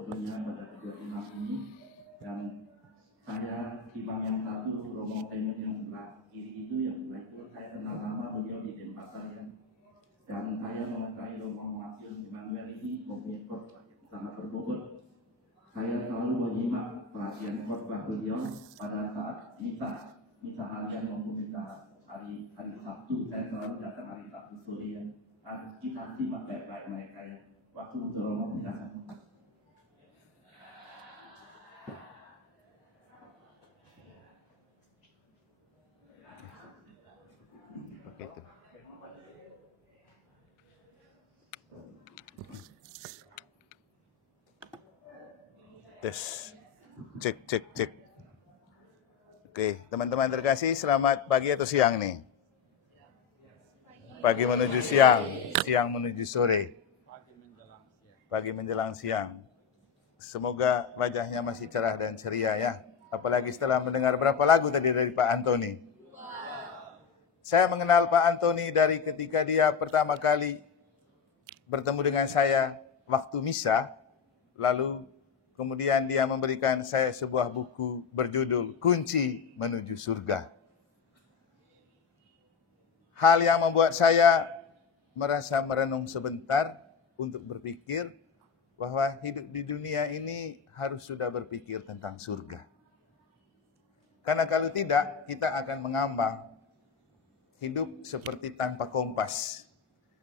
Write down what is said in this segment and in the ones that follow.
sepenuhnya pada 36 ini. Dan saya imam yang satu, Romo Clement yang sebelah kiri itu, yang sebelah itu saya kenal lama beliau di Denpasar ya. Dan saya mengetahui Romo Matius Emmanuel ini mempunyai khotbah yang sangat berbobot. Saya selalu menyimak pelatihan khotbah beliau pada saat misa harian maupun misa hari Sabtu. Saya selalu datang hari Sabtu sore ya. Kita simak baik-baik mereka ya. Waktu untuk Romo silakan. Tes, cek. Oke, teman-teman terkasih, selamat pagi atau siang nih? Pagi menuju siang, siang menuju sore, pagi menjelang siang. Semoga wajahnya masih cerah dan ceria ya. Apalagi setelah mendengar berapa lagu tadi dari Pak Antoni. Saya mengenal Pak Antoni dari ketika dia pertama kali bertemu dengan saya waktu misa, lalu kemudian dia memberikan saya sebuah buku berjudul Kunci Menuju Surga. Hal yang membuat saya merasa merenung sebentar untuk berpikir bahwa hidup di dunia ini harus sudah berpikir tentang surga. Karena kalau tidak, kita akan mengambang hidup seperti tanpa kompas.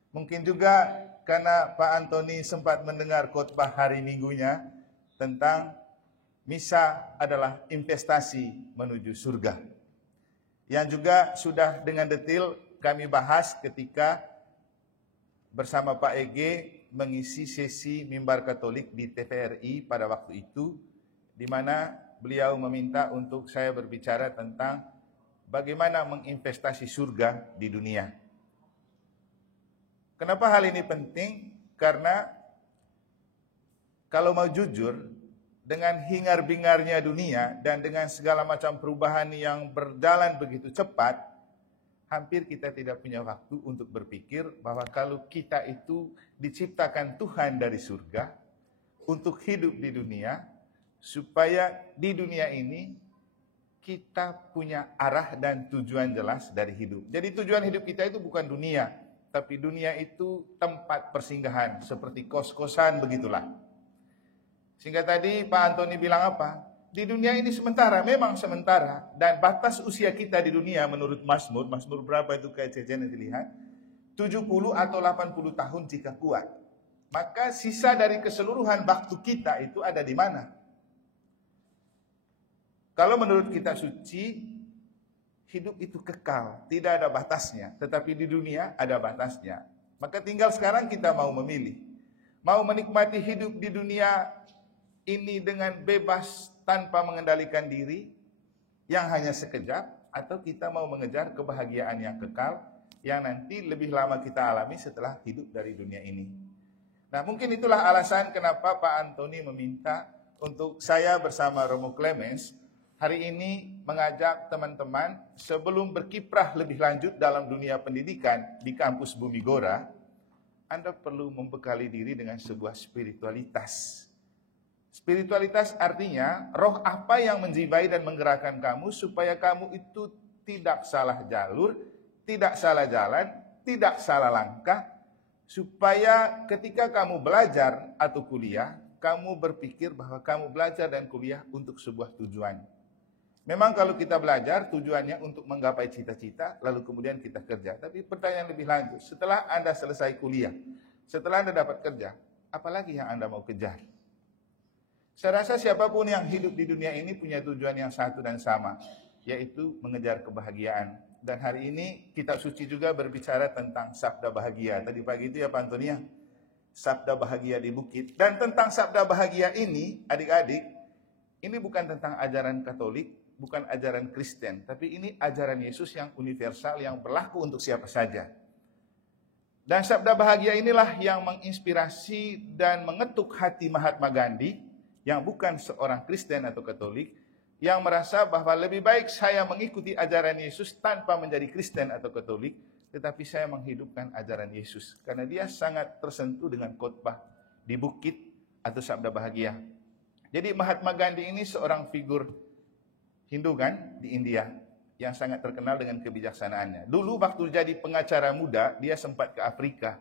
Mungkin juga karena Pak Antoni sempat mendengar khotbah hari Minggunya tentang misa adalah investasi menuju surga. Yang juga sudah dengan detail kami bahas ketika bersama Pak EG mengisi sesi mimbar Katolik di TVRI pada waktu itu, di mana beliau meminta untuk saya berbicara tentang bagaimana menginvestasi surga di dunia. Kenapa hal ini penting? Karena kalau mau jujur, dengan hingar-bingarnya dunia dan dengan segala macam perubahan yang berjalan begitu cepat, hampir kita tidak punya waktu untuk berpikir bahwa kalau kita itu diciptakan Tuhan dari surga untuk hidup di dunia, supaya di dunia ini kita punya arah dan tujuan jelas dari hidup. Jadi tujuan hidup kita itu bukan dunia, tapi dunia itu tempat persinggahan, seperti kos-kosan begitulah. Sehingga tadi Pak Antoni bilang apa? Di dunia ini sementara, memang sementara. Dan batas usia kita di dunia menurut Mazmur berapa itu kayak Cece nanti lihat? 70 atau 80 tahun jika kuat. Maka sisa dari keseluruhan waktu kita itu ada di mana? Kalau menurut kitab suci, hidup itu kekal, tidak ada batasnya. Tetapi di dunia ada batasnya. Maka tinggal sekarang kita mau memilih. Mau menikmati hidup di dunia ini dengan bebas tanpa mengendalikan diri yang hanya sekejap, atau kita mau mengejar kebahagiaan yang kekal yang nanti lebih lama kita alami setelah hidup dari dunia ini. Nah, mungkin itulah alasan kenapa Pak Antoni meminta untuk saya bersama Romo Clemens hari ini mengajak teman-teman sebelum berkiprah lebih lanjut dalam dunia pendidikan di kampus Bumi Gora, Anda perlu membekali diri dengan sebuah spiritualitas. Spiritualitas artinya roh apa yang menjiwai dan menggerakkan kamu supaya kamu itu tidak salah jalur, tidak salah jalan, tidak salah langkah, supaya ketika kamu belajar atau kuliah, kamu berpikir bahwa kamu belajar dan kuliah untuk sebuah tujuan. Memang kalau kita belajar tujuannya untuk menggapai cita-cita, lalu kemudian kita kerja. Tapi pertanyaan lebih lanjut, setelah Anda selesai kuliah, setelah Anda dapat kerja, apalagi yang Anda mau kejar? Saya rasa siapapun yang hidup di dunia ini punya tujuan yang satu dan sama, yaitu mengejar kebahagiaan. Dan hari ini kitab suci juga berbicara tentang sabda bahagia. Tadi pagi itu ya Pak Antonia, sabda bahagia di bukit. Dan tentang sabda bahagia ini, adik-adik, ini bukan tentang ajaran Katolik, bukan ajaran Kristen, tapi ini ajaran Yesus yang universal, yang berlaku untuk siapa saja. Dan sabda bahagia inilah yang menginspirasi dan mengetuk hati Mahatma Gandhi, yang bukan seorang Kristen atau Katolik, yang merasa bahwa lebih baik saya mengikuti ajaran Yesus tanpa menjadi Kristen atau Katolik, tetapi saya menghidupkan ajaran Yesus. Karena dia sangat tersentuh dengan khotbah di bukit atau sabda bahagia. Jadi Mahatma Gandhi ini seorang figur Hindu kan di India yang sangat terkenal dengan kebijaksanaannya. Dulu waktu jadi pengacara muda, dia sempat ke Afrika.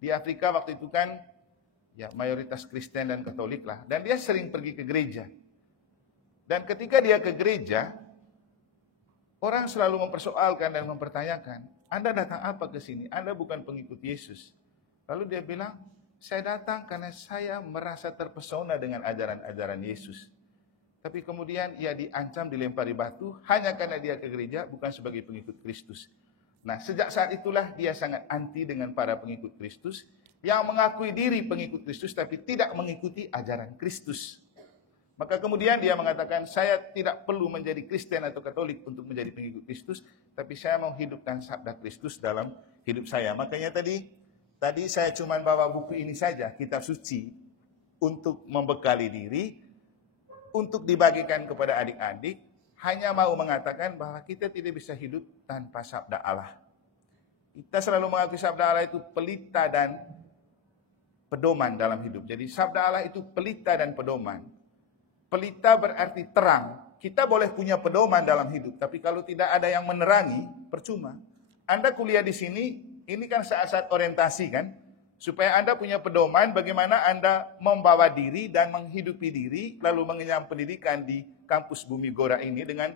Di Afrika waktu itu kan ya mayoritas Kristen dan Katolik lah. Dan dia sering pergi ke gereja. Dan ketika dia ke gereja, orang selalu mempersoalkan dan mempertanyakan, Anda datang apa ke sini? Anda bukan pengikut Yesus. Lalu dia bilang, saya datang karena saya merasa terpesona dengan ajaran-ajaran Yesus. Tapi kemudian ia diancam, dilempari batu, hanya karena dia ke gereja, bukan sebagai pengikut Kristus. Nah, sejak saat itulah dia sangat anti dengan para pengikut Kristus, yang mengakui diri pengikut Kristus, tapi tidak mengikuti ajaran Kristus. Maka kemudian dia mengatakan, saya tidak perlu menjadi Kristen atau Katolik untuk menjadi pengikut Kristus, tapi saya mau hidupkan sabda Kristus dalam hidup saya. Makanya tadi saya cuma bawa buku ini saja, kitab suci, untuk membekali diri, untuk dibagikan kepada adik-adik, hanya mau mengatakan bahwa kita tidak bisa hidup tanpa sabda Allah. Kita selalu mengakui sabda Allah itu pelita dan pedoman dalam hidup. Jadi sabda Allah itu pelita dan pedoman. Pelita berarti terang. Kita boleh punya pedoman dalam hidup, tapi kalau tidak ada yang menerangi, percuma. Anda kuliah di sini, ini kan saat-saat orientasi kan? Supaya Anda punya pedoman bagaimana Anda membawa diri dan menghidupi diri, lalu mengenyam pendidikan di kampus Bumi Gora ini dengan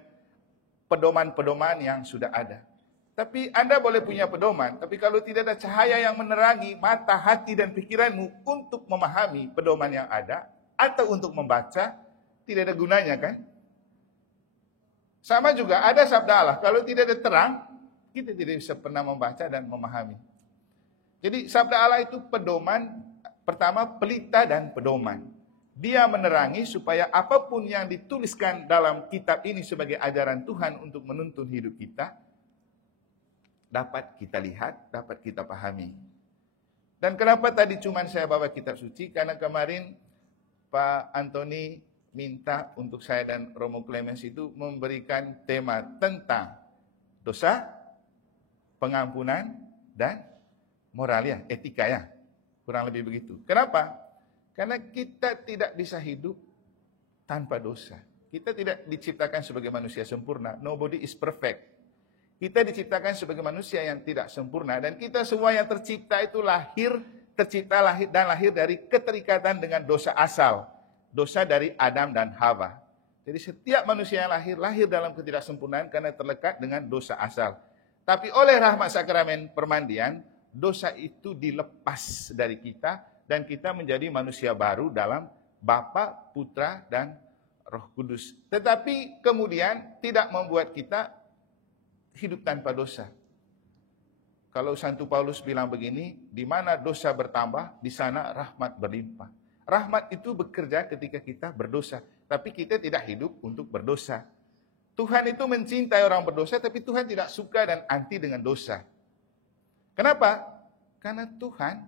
pedoman-pedoman yang sudah ada. Tapi Anda boleh punya pedoman, tapi kalau tidak ada cahaya yang menerangi mata, hati, dan pikiranmu untuk memahami pedoman yang ada, atau untuk membaca, tidak ada gunanya kan? Sama juga ada sabda Allah, kalau tidak ada terang, kita tidak bisa pernah membaca dan memahami. Jadi sabda Allah itu pedoman, pertama pelita dan pedoman. Dia menerangi supaya apapun yang dituliskan dalam kitab ini sebagai ajaran Tuhan untuk menuntun hidup kita, dapat kita lihat, dapat kita pahami. Dan kenapa tadi cuma saya bawa kitab suci? Karena kemarin Pak Antoni minta untuk saya dan Romo Clemens itu memberikan tema tentang dosa, pengampunan, dan moral ya, etika ya. Kurang lebih begitu. Kenapa? Karena kita tidak bisa hidup tanpa dosa. Kita tidak diciptakan sebagai manusia sempurna. Nobody is perfect. Kita diciptakan sebagai manusia yang tidak sempurna. Dan kita semua yang tercipta itu tercipta lahir dari keterikatan dengan dosa asal. Dosa dari Adam dan Hawa. Jadi setiap manusia yang lahir dalam ketidaksempurnaan karena terlekat dengan dosa asal. Tapi oleh rahmat sakramen permandian, dosa itu dilepas dari kita dan kita menjadi manusia baru dalam Bapa, Putra, dan Roh Kudus. Tetapi kemudian tidak membuat kita hidup tanpa dosa. Kalau Santo Paulus bilang begini, di mana dosa bertambah, di sana rahmat berlimpah. Rahmat itu bekerja ketika kita berdosa, tapi kita tidak hidup untuk berdosa. Tuhan itu mencintai orang berdosa, tapi Tuhan tidak suka dan anti dengan dosa. Kenapa? Karena Tuhan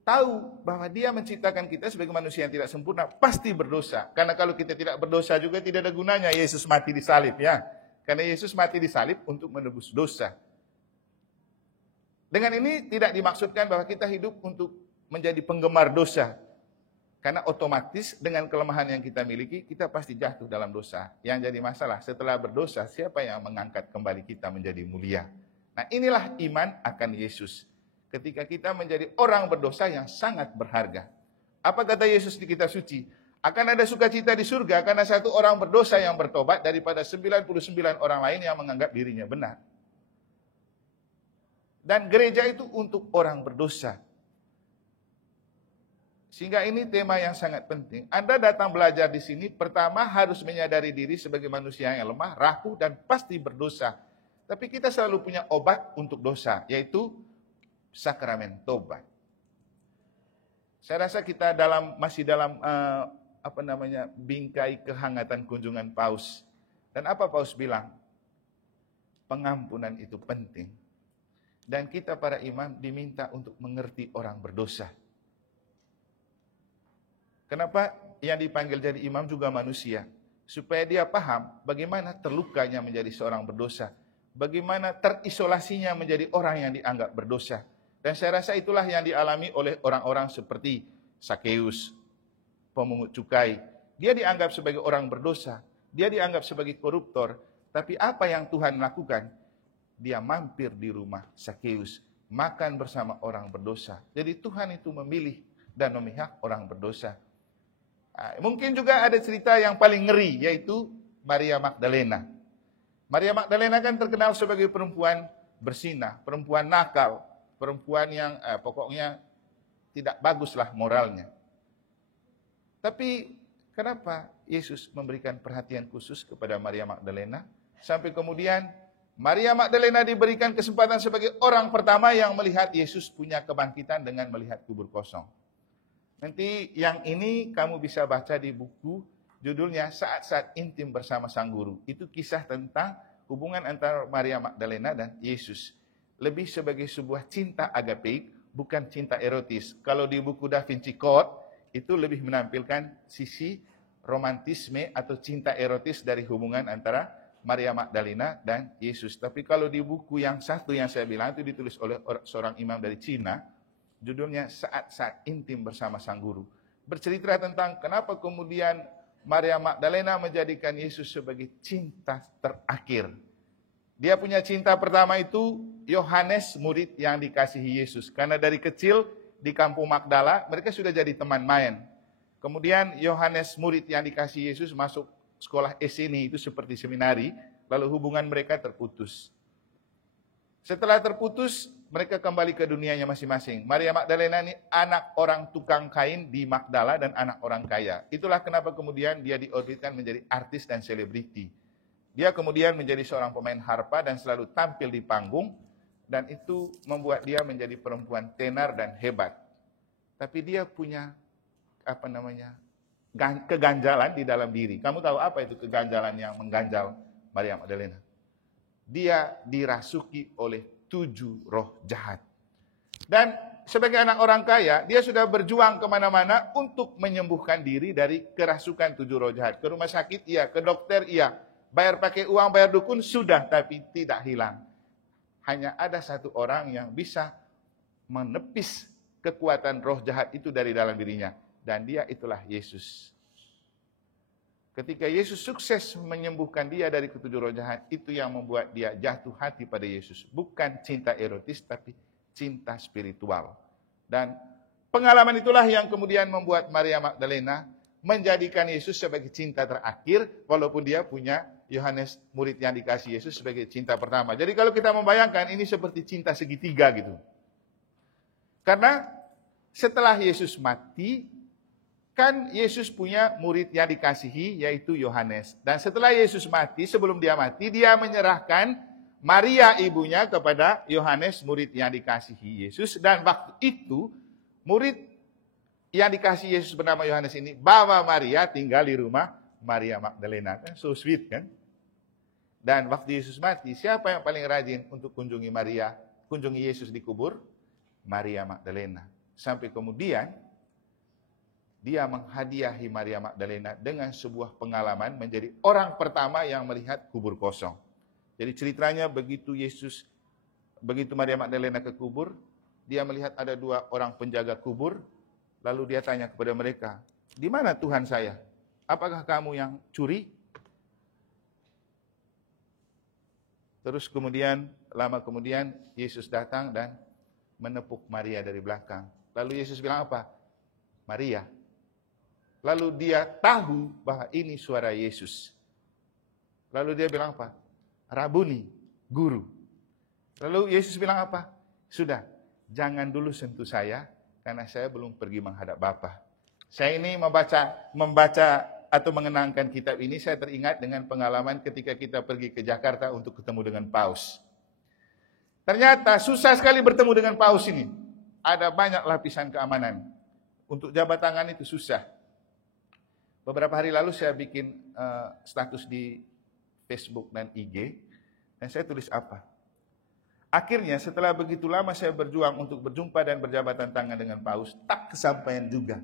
tahu bahwa Dia menciptakan kita sebagai manusia yang tidak sempurna, pasti berdosa. Karena kalau kita tidak berdosa juga tidak ada gunanya Yesus mati di salib ya. Karena Yesus mati di salib untuk menebus dosa. Dengan ini tidak dimaksudkan bahwa kita hidup untuk menjadi penggemar dosa. Karena otomatis dengan kelemahan yang kita miliki, kita pasti jatuh dalam dosa. Yang jadi masalah, setelah berdosa, siapa yang mengangkat kembali kita menjadi mulia? Nah, inilah iman akan Yesus. Ketika kita menjadi orang berdosa yang sangat berharga. Apa kata Yesus di kitab suci? Akan ada sukacita di surga karena satu orang berdosa yang bertobat daripada 99 orang lain yang menganggap dirinya benar. Dan gereja itu untuk orang berdosa. Sehingga ini tema yang sangat penting. Anda datang belajar di sini, pertama harus menyadari diri sebagai manusia yang lemah, rapuh, dan pasti berdosa. Tapi kita selalu punya obat untuk dosa, yaitu sakramen tobat. Saya rasa kita masih dalam bingkai kehangatan kunjungan Paus. Dan apa Paus bilang? Pengampunan itu penting. Dan kita para imam diminta untuk mengerti orang berdosa. Kenapa yang dipanggil jadi imam juga manusia? Supaya dia paham bagaimana terlukanya menjadi seorang berdosa. Bagaimana terisolasinya menjadi orang yang dianggap berdosa. Dan saya rasa itulah yang dialami oleh orang-orang seperti Sakeus, pemungut cukai. Dia dianggap sebagai orang berdosa. Dia dianggap sebagai koruptor. Tapi apa yang Tuhan lakukan? Dia mampir di rumah Sakeus, makan bersama orang berdosa. Jadi Tuhan itu memilih dan memihak orang berdosa. Mungkin juga ada cerita yang paling ngeri, yaitu Maria Magdalena. Maria Magdalena kan terkenal sebagai perempuan bersinah, perempuan nakal, perempuan yang pokoknya tidak baguslah moralnya. Tapi kenapa Yesus memberikan perhatian khusus kepada Maria Magdalena? Sampai kemudian Maria Magdalena diberikan kesempatan sebagai orang pertama yang melihat Yesus punya kebangkitan dengan melihat kubur kosong. Nanti yang ini kamu bisa baca di buku, judulnya Saat-saat Intim Bersama Sang Guru. Itu kisah tentang hubungan antara Maria Magdalena dan Yesus. Lebih sebagai sebuah cinta agapeik, bukan cinta erotis. Kalau di buku Da Vinci Code, itu lebih menampilkan sisi romantisme atau cinta erotis dari hubungan antara Maria Magdalena dan Yesus. Tapi kalau di buku yang satu yang saya bilang itu ditulis oleh seorang imam dari Cina, judulnya Saat-saat Intim Bersama Sang Guru. Bercerita tentang kenapa kemudian Maria Magdalena menjadikan Yesus sebagai cinta terakhir. Dia punya cinta pertama itu Yohanes, murid yang dikasihi Yesus. Karena dari kecil di kampung Magdala, mereka sudah jadi teman main. Kemudian Yohanes, murid yang dikasihi Yesus, masuk sekolah Eseni, itu seperti seminari, lalu hubungan mereka terputus. Setelah terputus, mereka kembali ke dunianya masing-masing. Maria Magdalena ini anak orang tukang kain di Magdala dan anak orang kaya. Itulah kenapa kemudian dia diorbitkan menjadi artis dan selebriti. Dia kemudian menjadi seorang pemain harpa dan selalu tampil di panggung. Dan itu membuat dia menjadi perempuan tenar dan hebat. Tapi dia punya keganjalan di dalam diri. Kamu tahu apa itu keganjalan yang mengganjal Maria Magdalena? Dia dirasuki oleh 7 roh jahat. Dan sebagai anak orang kaya, dia sudah berjuang kemana-mana untuk menyembuhkan diri dari kerasukan 7 roh jahat. Ke rumah sakit iya, ke dokter iya, bayar pakai uang, bayar dukun sudah, tapi tidak hilang. Hanya ada satu orang yang bisa menepis kekuatan roh jahat itu dari dalam dirinya. Dan dia itulah Yesus. Ketika Yesus sukses menyembuhkan dia dari ke-7 roh jahat, itu yang membuat dia jatuh hati pada Yesus. Bukan cinta erotis, tapi cinta spiritual. Dan pengalaman itulah yang kemudian membuat Maria Magdalena menjadikan Yesus sebagai cinta terakhir, walaupun dia punya Yohanes, murid yang dikasih Yesus, sebagai cinta pertama. Jadi kalau kita membayangkan, ini seperti cinta segitiga gitu. Karena setelah Yesus mati, kan Yesus punya murid yang dikasihi, yaitu Yohanes. Dan setelah Yesus mati, sebelum dia mati, dia menyerahkan Maria ibunya kepada Yohanes, murid yang dikasihi Yesus. Dan waktu itu, murid yang dikasihi Yesus bernama Yohanes ini bawa Maria tinggal di rumah Maria Magdalena. Kan so sweet kan? Dan waktu Yesus mati, siapa yang paling rajin untuk kunjungi Yesus di kubur? Maria Magdalena. Sampai kemudian dia menghadiahi Maria Magdalena dengan sebuah pengalaman menjadi orang pertama yang melihat kubur kosong. Jadi ceritanya begitu Maria Magdalena ke kubur, dia melihat ada 2 orang penjaga kubur, lalu dia tanya kepada mereka, "Di mana Tuhan saya? Apakah kamu yang curi?" Terus lama kemudian Yesus datang dan menepuk Maria dari belakang. Lalu Yesus bilang apa? "Maria." Lalu dia tahu bahwa ini suara Yesus. Lalu dia bilang apa? "Rabuni, guru." Lalu Yesus bilang apa? "Sudah, jangan dulu sentuh saya, karena saya belum pergi menghadap Bapa." Saya ini membaca atau mengenangkan kitab ini, saya teringat dengan pengalaman ketika kita pergi ke Jakarta untuk ketemu dengan Paus. Ternyata susah sekali bertemu dengan Paus ini. Ada banyak lapisan keamanan. Untuk jabat tangan itu susah. Beberapa hari lalu saya bikin status di Facebook dan IG, dan saya tulis apa? Akhirnya setelah begitu lama saya berjuang untuk berjumpa dan berjabatan tangan dengan Paus, tak kesampaian juga.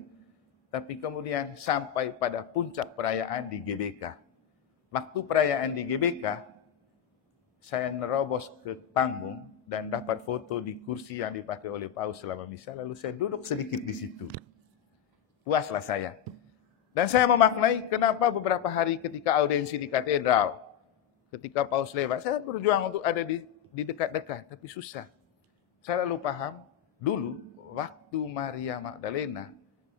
Tapi kemudian sampai pada puncak perayaan di GBK. Waktu perayaan di GBK, saya nerobos ke panggung dan dapat foto di kursi yang dipakai oleh Paus selama misa, lalu saya duduk sedikit di situ. Puaslah saya. Dan saya memaknai kenapa beberapa hari ketika audiensi di katedral, ketika paus lewat, saya berjuang untuk ada di dekat-dekat, tapi susah. Saya lalu paham, dulu waktu Maria Magdalena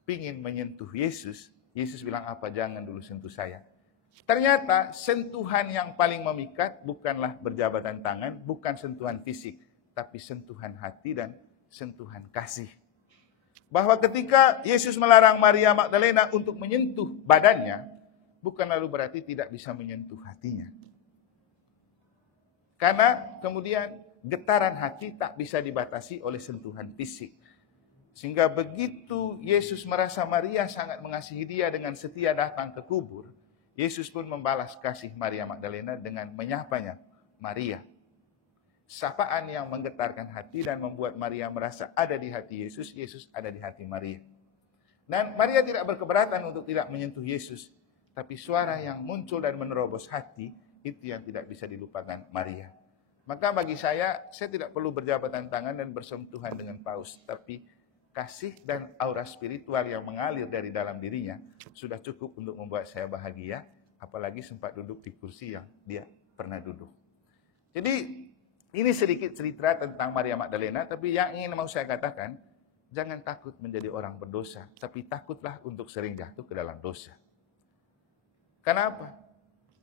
pingin menyentuh Yesus, Yesus bilang apa? Jangan dulu sentuh saya. Ternyata sentuhan yang paling memikat bukanlah berjabatan tangan, bukan sentuhan fisik, tapi sentuhan hati dan sentuhan kasih. Bahwa ketika Yesus melarang Maria Magdalena untuk menyentuh badannya, bukan lalu berarti tidak bisa menyentuh hatinya. Karena kemudian getaran hati tak bisa dibatasi oleh sentuhan fisik. Sehingga begitu Yesus merasa Maria sangat mengasihi dia dengan setia datang ke kubur, Yesus pun membalas kasih Maria Magdalena dengan menyapanya, Maria. Sapaan yang menggetarkan hati dan membuat Maria merasa ada di hati Yesus, Yesus ada di hati Maria. Dan Maria tidak berkeberatan untuk tidak menyentuh Yesus, tapi suara yang muncul dan menerobos hati, itu yang tidak bisa dilupakan Maria. Maka bagi saya tidak perlu berjabatan tangan dan bersentuhan dengan paus, tapi kasih dan aura spiritual yang mengalir dari dalam dirinya sudah cukup untuk membuat saya bahagia, apalagi sempat duduk di kursi yang dia pernah duduk. Jadi ini sedikit cerita tentang Maria Magdalena, tapi yang ingin mau saya katakan, jangan takut menjadi orang berdosa, tapi takutlah untuk sering jatuh ke dalam dosa. Kenapa?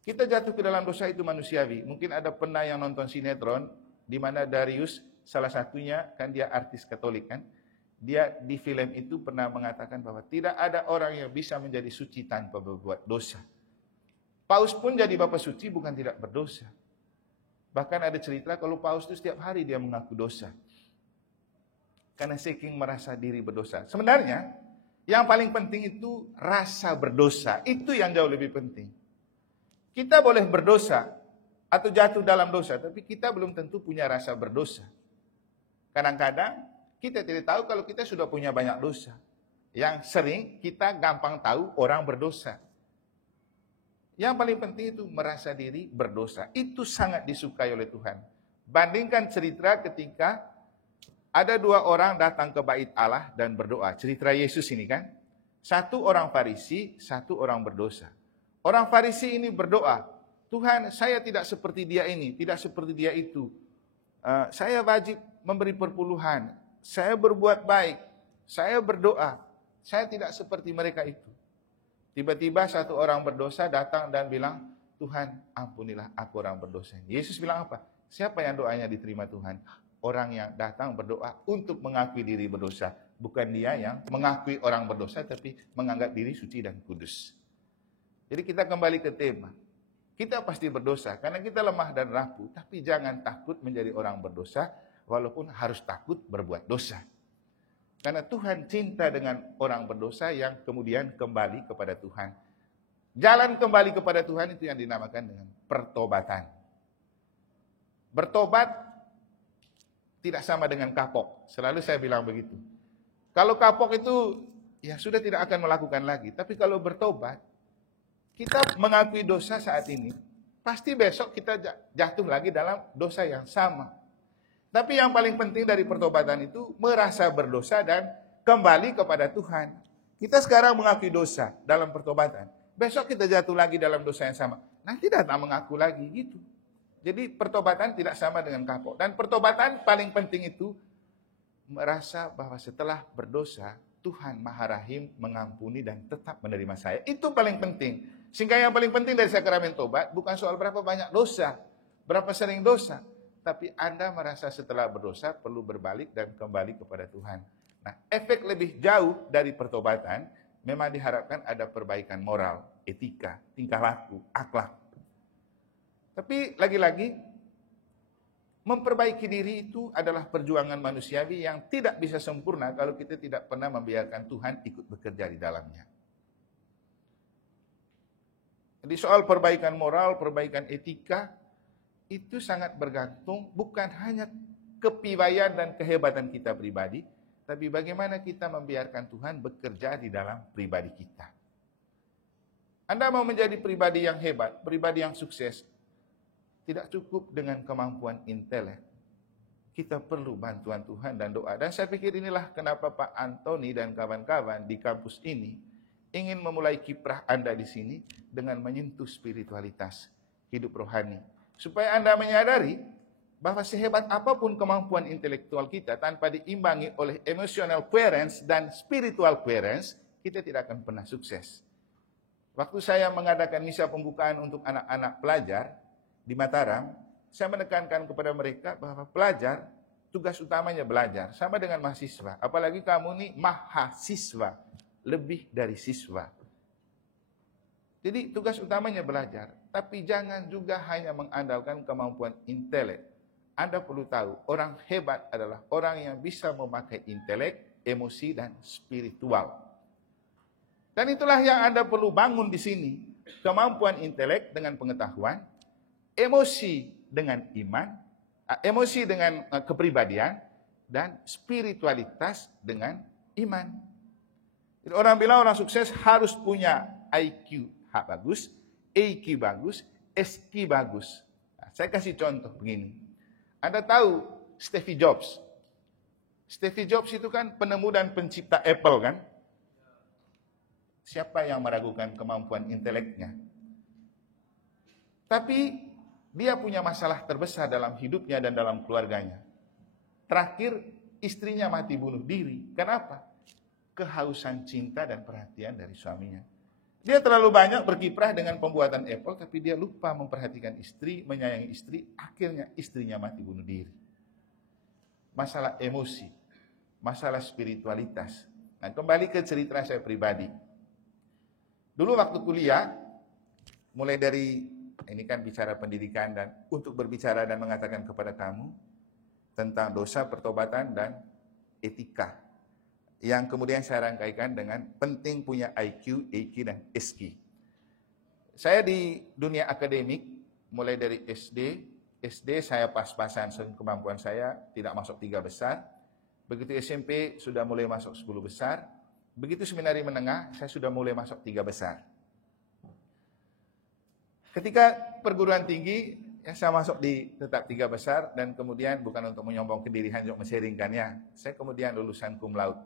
Kita jatuh ke dalam dosa itu manusiawi. Mungkin ada pernah yang nonton sinetron, di mana Darius, salah satunya, kan dia artis Katolik kan, dia di film itu pernah mengatakan bahwa tidak ada orang yang bisa menjadi suci tanpa berbuat dosa. Paus pun jadi Bapak suci bukan tidak berdosa. Bahkan ada cerita kalau paus itu setiap hari dia mengaku dosa. Karena saking merasa diri berdosa. Sebenarnya, yang paling penting itu rasa berdosa. Itu yang jauh lebih penting. Kita boleh berdosa atau jatuh dalam dosa, tapi kita belum tentu punya rasa berdosa. Kadang-kadang kita tidak tahu kalau kita sudah punya banyak dosa. Yang sering kita gampang tahu orang berdosa. Yang paling penting itu merasa diri berdosa. Itu sangat disukai oleh Tuhan. Bandingkan cerita ketika ada dua orang datang ke bait Allah dan berdoa. Cerita Yesus ini kan. Satu orang Farisi, satu orang berdosa. Orang Farisi ini berdoa, Tuhan saya tidak seperti dia ini, tidak seperti dia itu. Saya wajib memberi perpuluhan. Saya berbuat baik. Saya berdoa. Saya tidak seperti mereka itu. Tiba-tiba satu orang berdosa datang dan bilang, Tuhan ampunilah aku orang berdosa. Yesus bilang apa? Siapa yang doanya diterima Tuhan? Orang yang datang berdoa untuk mengakui diri berdosa. Bukan dia yang mengakui orang berdosa, tapi menganggap diri suci dan kudus. Jadi kita kembali ke tema. Kita pasti berdosa, karena kita lemah dan rapuh. Tapi jangan takut menjadi orang berdosa, walaupun harus takut berbuat dosa. Karena Tuhan cinta dengan orang berdosa yang kemudian kembali kepada Tuhan. Jalan kembali kepada Tuhan itu yang dinamakan dengan pertobatan. Bertobat tidak sama dengan kapok. Selalu saya bilang begitu. Kalau kapok itu ya sudah tidak akan melakukan lagi. Tapi kalau bertobat, kita mengakui dosa saat ini, pasti besok kita jatuh lagi dalam dosa yang sama. Tapi yang paling penting dari pertobatan itu merasa berdosa dan kembali kepada Tuhan. Kita sekarang mengakui dosa dalam pertobatan. Besok kita jatuh lagi dalam dosa yang sama. Nanti datang mengaku lagi gitu. Jadi pertobatan tidak sama dengan kapok. Dan pertobatan paling penting itu merasa bahwa setelah berdosa Tuhan Maha Rahim mengampuni dan tetap menerima saya. Itu paling penting. Sehingga yang paling penting dari sakramen tobat bukan soal berapa banyak dosa, berapa sering dosa. Tapi Anda merasa setelah berdosa perlu berbalik dan kembali kepada Tuhan. Nah, efek lebih jauh dari pertobatan memang diharapkan ada perbaikan moral, etika, tingkah laku, akhlak. Tapi lagi-lagi, memperbaiki diri itu adalah perjuangan manusiawi yang tidak bisa sempurna kalau kita tidak pernah membiarkan Tuhan ikut bekerja di dalamnya. Jadi soal perbaikan moral, perbaikan etika, itu sangat bergantung bukan hanya kepiawaian dan kehebatan kita pribadi, tapi bagaimana kita membiarkan Tuhan bekerja di dalam pribadi kita. Anda mau menjadi pribadi yang hebat, pribadi yang sukses, tidak cukup dengan kemampuan intelek. Kita perlu bantuan Tuhan dan doa. Dan saya pikir inilah kenapa Pak Antoni dan kawan-kawan di kampus ini ingin memulai kiprah Anda di sini dengan menyentuh spiritualitas hidup rohani. Supaya Anda menyadari bahwa sehebat apapun kemampuan intelektual kita, tanpa diimbangi oleh emotional clearance dan spiritual clearance, kita tidak akan pernah sukses. Waktu saya mengadakan misa pembukaan untuk anak-anak pelajar di Mataram, saya menekankan kepada mereka bahwa pelajar, tugas utamanya belajar, sama dengan mahasiswa. Apalagi kamu nih mahasiswa, lebih dari siswa. Jadi tugas utamanya belajar, tapi jangan juga hanya mengandalkan kemampuan intelek. Anda perlu tahu, orang hebat adalah orang yang bisa memakai intelek, emosi, dan spiritual. Dan itulah yang Anda perlu bangun di sini. Kemampuan intelek dengan pengetahuan, emosi dengan iman, emosi dengan kepribadian, dan spiritualitas dengan iman. Jadi orang bilang orang sukses harus punya IQ bagus, EQ bagus, SQ bagus. Nah, saya kasih contoh begini. Anda tahu Steve Jobs. Steve Jobs itu kan penemu dan pencipta Apple kan? Siapa yang meragukan kemampuan inteleknya? Tapi dia punya masalah terbesar dalam hidupnya dan dalam keluarganya. Terakhir, istrinya mati bunuh diri. Kenapa? Kehausan cinta dan perhatian dari suaminya. Dia terlalu banyak berkiprah dengan pembuatan Apple, tapi dia lupa memperhatikan istri, menyayangi istri, akhirnya istrinya mati bunuh diri. Masalah emosi, masalah spiritualitas. Nah, kembali ke cerita saya pribadi. Dulu waktu kuliah, mulai dari, ini kan bicara pendidikan, dan untuk berbicara dan mengatakan kepada kamu tentang dosa, pertobatan, dan etika. Yang kemudian saya rangkaikan dengan penting punya IQ, EQ, dan SQ. Saya di dunia akademik, mulai dari SD saya pas-pasan kemampuan saya, tidak masuk 3 besar. Begitu SMP sudah mulai masuk 10 besar. Begitu seminari menengah, saya sudah mulai masuk 3 besar. Ketika perguruan tinggi, ya saya masuk di tetap 3 besar, dan kemudian bukan untuk menyombongkan diri, hanya untuk men-sharingkannya. Saya kemudian lulusan cum laude.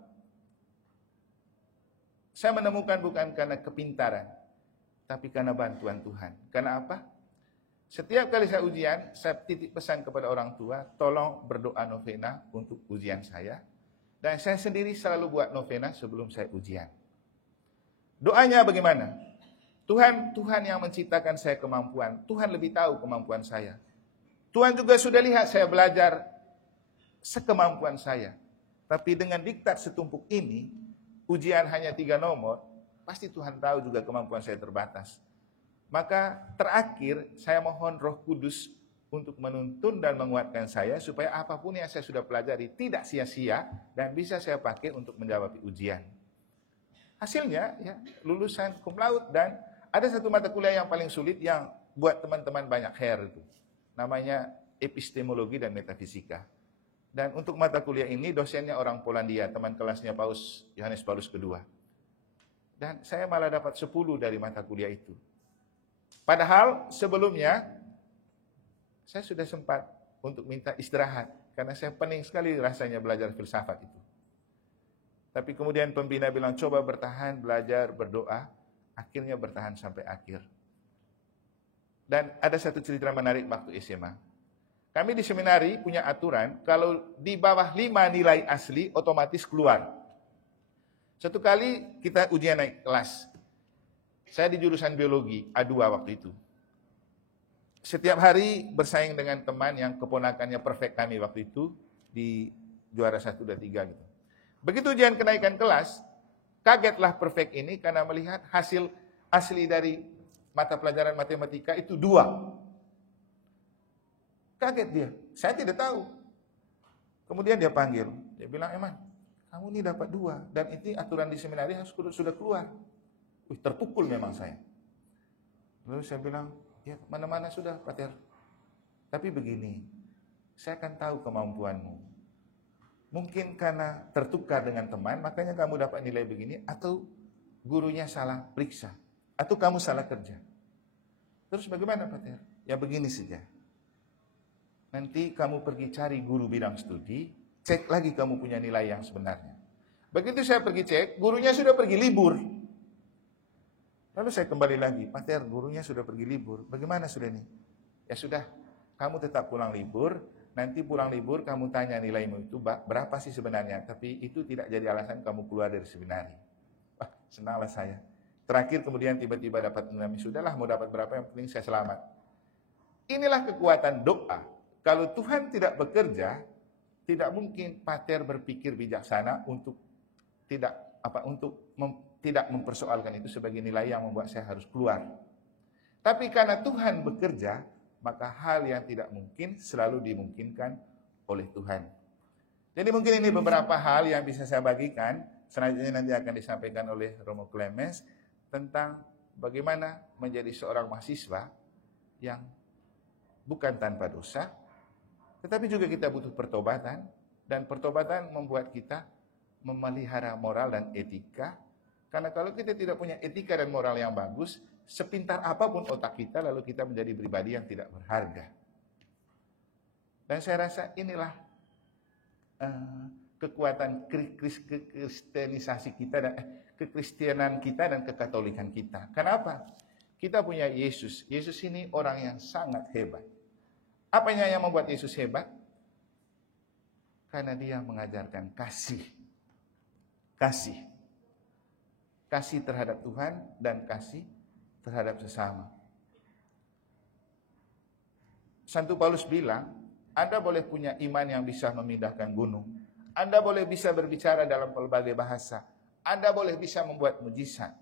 Saya menemukan bukan karena kepintaran, tapi karena bantuan Tuhan. Karena apa? Setiap kali saya ujian, saya titip pesan kepada orang tua, tolong berdoa novena untuk ujian saya. Dan saya sendiri selalu buat novena sebelum saya ujian. Doanya bagaimana? Tuhan yang menciptakan saya kemampuan. Tuhan lebih tahu kemampuan saya. Tuhan juga sudah lihat saya belajar sekemampuan saya. Tapi dengan diktat setumpuk ini, ujian hanya 3 nomor, pasti Tuhan tahu juga kemampuan saya terbatas. Maka terakhir saya mohon Roh Kudus untuk menuntun dan menguatkan saya supaya apapun yang saya sudah pelajari tidak sia-sia dan bisa saya pakai untuk menjawab ujian. Hasilnya ya lulusan cum laude, dan ada satu mata kuliah yang paling sulit yang buat teman-teman banyak hair itu. Namanya epistemologi dan metafisika. Dan untuk mata kuliah ini dosennya orang Polandia, teman kelasnya Paus Yohanes Paulus II. Dan saya malah dapat 10 dari mata kuliah itu. Padahal sebelumnya saya sudah sempat untuk minta istirahat karena saya pening sekali rasanya belajar filsafat itu. Tapi kemudian pembina bilang coba bertahan, belajar, berdoa, akhirnya bertahan sampai akhir. Dan ada satu cerita menarik waktu SMA. Kami di seminari punya aturan, kalau di bawah 5 nilai asli, otomatis keluar. Satu kali kita ujian naik kelas. Saya di jurusan biologi, A2 waktu itu. Setiap hari bersaing dengan teman yang keponakannya perfect kami waktu itu, di juara 1, 2, 3 gitu. Begitu ujian kenaikan kelas, kagetlah perfect ini karena melihat hasil asli dari mata pelajaran matematika itu 2. Kaget dia, saya tidak tahu. Kemudian dia panggil, dia bilang, Eman, kamu ini dapat 2, dan itu aturan di seminari sudah keluar. Terpukul memang saya. Lalu saya bilang, ya mana-mana sudah, Pater. Tapi begini, saya akan tahu kemampuanmu. Mungkin karena tertukar dengan teman, makanya kamu dapat nilai begini, atau gurunya salah periksa, atau kamu salah kerja. Terus bagaimana, Pater? Ya begini saja. Nanti kamu pergi cari guru bidang studi, cek lagi kamu punya nilai yang sebenarnya. Begitu saya pergi cek, gurunya sudah pergi libur. Lalu saya kembali lagi, Pater, gurunya sudah pergi libur. Bagaimana sudah ini? Ya sudah, kamu tetap pulang libur. Nanti pulang libur kamu tanya nilaimu itu berapa sih sebenarnya. Tapi itu tidak jadi alasan kamu keluar dari seminari. Wah, senanglah saya. Terakhir kemudian tiba-tiba dapat nilai. Sudahlah, mau dapat berapa yang penting saya selamat. Inilah kekuatan doa. Kalau Tuhan tidak bekerja, tidak mungkin Pater berpikir bijaksana untuk tidak mempersoalkan itu sebagai nilai yang membuat saya harus keluar. Tapi karena Tuhan bekerja, maka hal yang tidak mungkin selalu dimungkinkan oleh Tuhan. Jadi mungkin ini beberapa hal yang bisa saya bagikan. Selanjutnya nanti akan disampaikan oleh Romo Clemens tentang bagaimana menjadi seorang mahasiswa yang bukan tanpa dosa, tetapi juga kita butuh pertobatan, dan pertobatan membuat kita memelihara moral dan etika. Karena kalau kita tidak punya etika dan moral yang bagus, sepintar apapun otak kita, lalu kita menjadi pribadi yang tidak berharga. Dan saya rasa inilah kekuatan kekristenisasi kita dan kekristenan kita dan kekatolikan kita. Kenapa? Kita punya Yesus. Yesus ini orang yang sangat hebat. Apanya yang membuat Yesus hebat? Karena dia mengajarkan kasih. Kasih terhadap Tuhan dan kasih terhadap sesama. Santo Paulus bilang, Anda boleh punya iman yang bisa memindahkan gunung. Anda boleh bisa berbicara dalam berbagai bahasa. Anda boleh bisa membuat mujizat.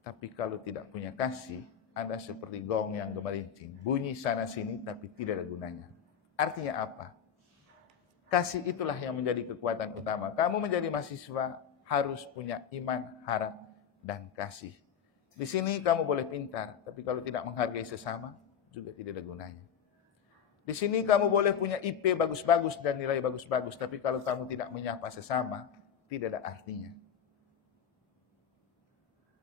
Tapi kalau tidak punya kasih, Anda seperti gong yang gemerincing. Bunyi sana sini tapi tidak ada gunanya. Artinya apa? Kasih itulah yang menjadi kekuatan utama. Kamu menjadi mahasiswa harus punya iman, harap, dan kasih. Di sini kamu boleh pintar, tapi kalau tidak menghargai sesama, juga tidak ada gunanya. Di sini kamu boleh punya IP bagus-bagus dan nilai bagus-bagus, tapi kalau kamu tidak menyapa sesama, tidak ada artinya.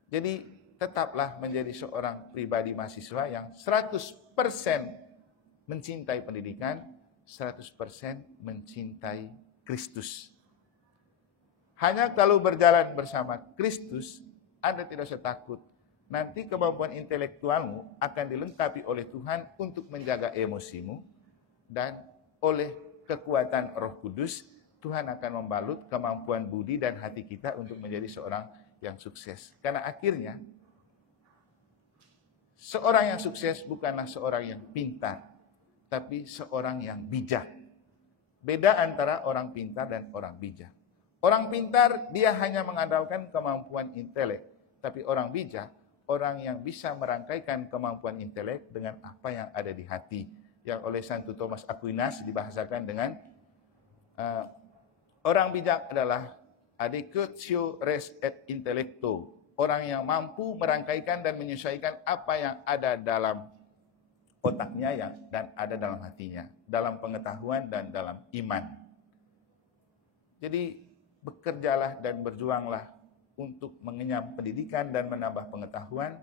Jadi tetaplah menjadi seorang pribadi mahasiswa yang 100% mencintai pendidikan, 100% mencintai Kristus. Hanya kalau berjalan bersama Kristus, Anda tidak usah takut. Nanti kemampuan intelektualmu akan dilengkapi oleh Tuhan untuk menjaga emosimu, dan oleh kekuatan Roh Kudus, Tuhan akan membalut kemampuan budi dan hati kita untuk menjadi seorang yang sukses. Karena akhirnya, seorang yang sukses bukanlah seorang yang pintar, tapi seorang yang bijak. Beda antara orang pintar dan orang bijak. Orang pintar, dia hanya mengandalkan kemampuan intelek. Tapi orang bijak, orang yang bisa merangkaikan kemampuan intelek dengan apa yang ada di hati. Yang oleh Santo Thomas Aquinas dibahasakan dengan orang bijak adalah adequatio res et intellecto. Orang yang mampu merangkaikan dan menyesuaikan apa yang ada dalam otaknya dan ada dalam hatinya. Dalam pengetahuan dan dalam iman. Jadi bekerjalah dan berjuanglah untuk mengenyam pendidikan dan menambah pengetahuan.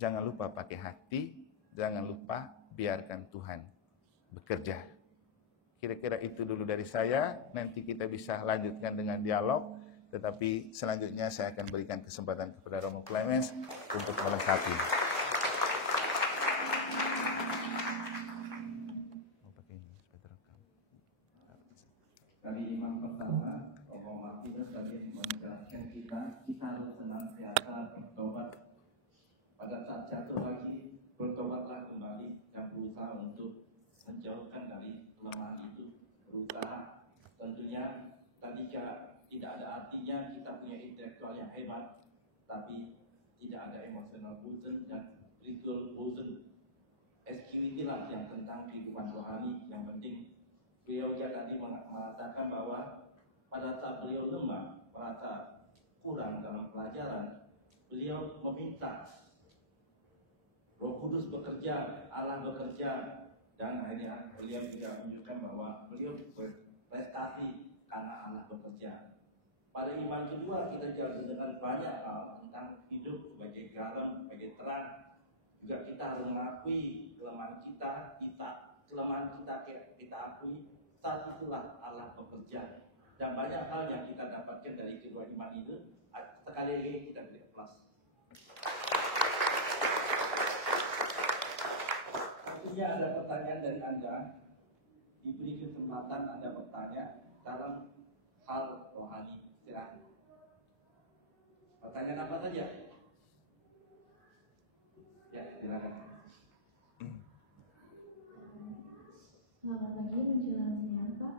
Jangan lupa pakai hati, jangan lupa biarkan Tuhan bekerja. Kira-kira itu dulu dari saya, nanti kita bisa lanjutkan dengan dialog, tetapi selanjutnya saya akan berikan kesempatan kepada Romo Clemens untuk melengkapi. Kalimat pertama, Romo Martinus tadi menjelaskan kita harus senantiasa bertobat. Pada saat jatuh lagi, bertobatlah kembali dan berusaha untuk menjauhkan dari kelemahan itu. Berusaha, tentunya tadi tidak ada artinya kita punya intelektual yang hebat, tapi tidak ada emotional boson dan spiritual boson. SQ itulah yang tentang kehidupan rohani. Yang penting beliau tadi mengatakan bahwa pada saat beliau lemah, merasa kurang dalam pelajaran, beliau meminta Roh Kudus bekerja, Allah bekerja, dan akhirnya beliau juga menunjukkan bahwa beliau berprestasi karena Allah bekerja. Pada iman kedua, kita juga dengan banyak hal tentang hidup sebagai garam, sebagai terang. Juga kita harus mengakui kelemahan kita akui, saat itulah Allah bekerja. Dan banyak hal yang kita dapatkan dari kedua iman itu Sekali lagi kita beri aplaus. Tentunya ada pertanyaan dari Anda. Diberi kesempatan Anda bertanya dalam hal rohani. Silakan. Pertanyaan apa saja? Ya, silakan. Selamat pagi menjelang siang, Pak.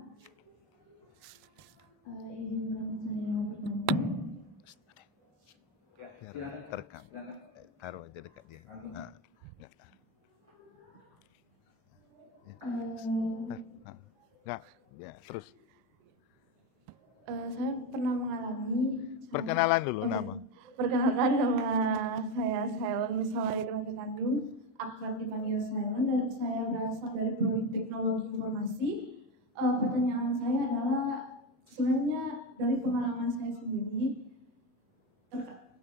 Izinkan saya bertanya. Ya, Biar silakan. terekam. Silakan. Taruh aja dekat dia. Nah, enggak. Enggak, ya, terus. Saya pernah mengalami. Perkenalan dulu nama. Perkenalkan, nama saya Silent Misalai Raja Kandung, akrab dipanggil Silent, dan saya berasal dari Prodi Teknologi Informasi. Pertanyaan saya adalah sebenarnya dari pengalaman saya sendiri,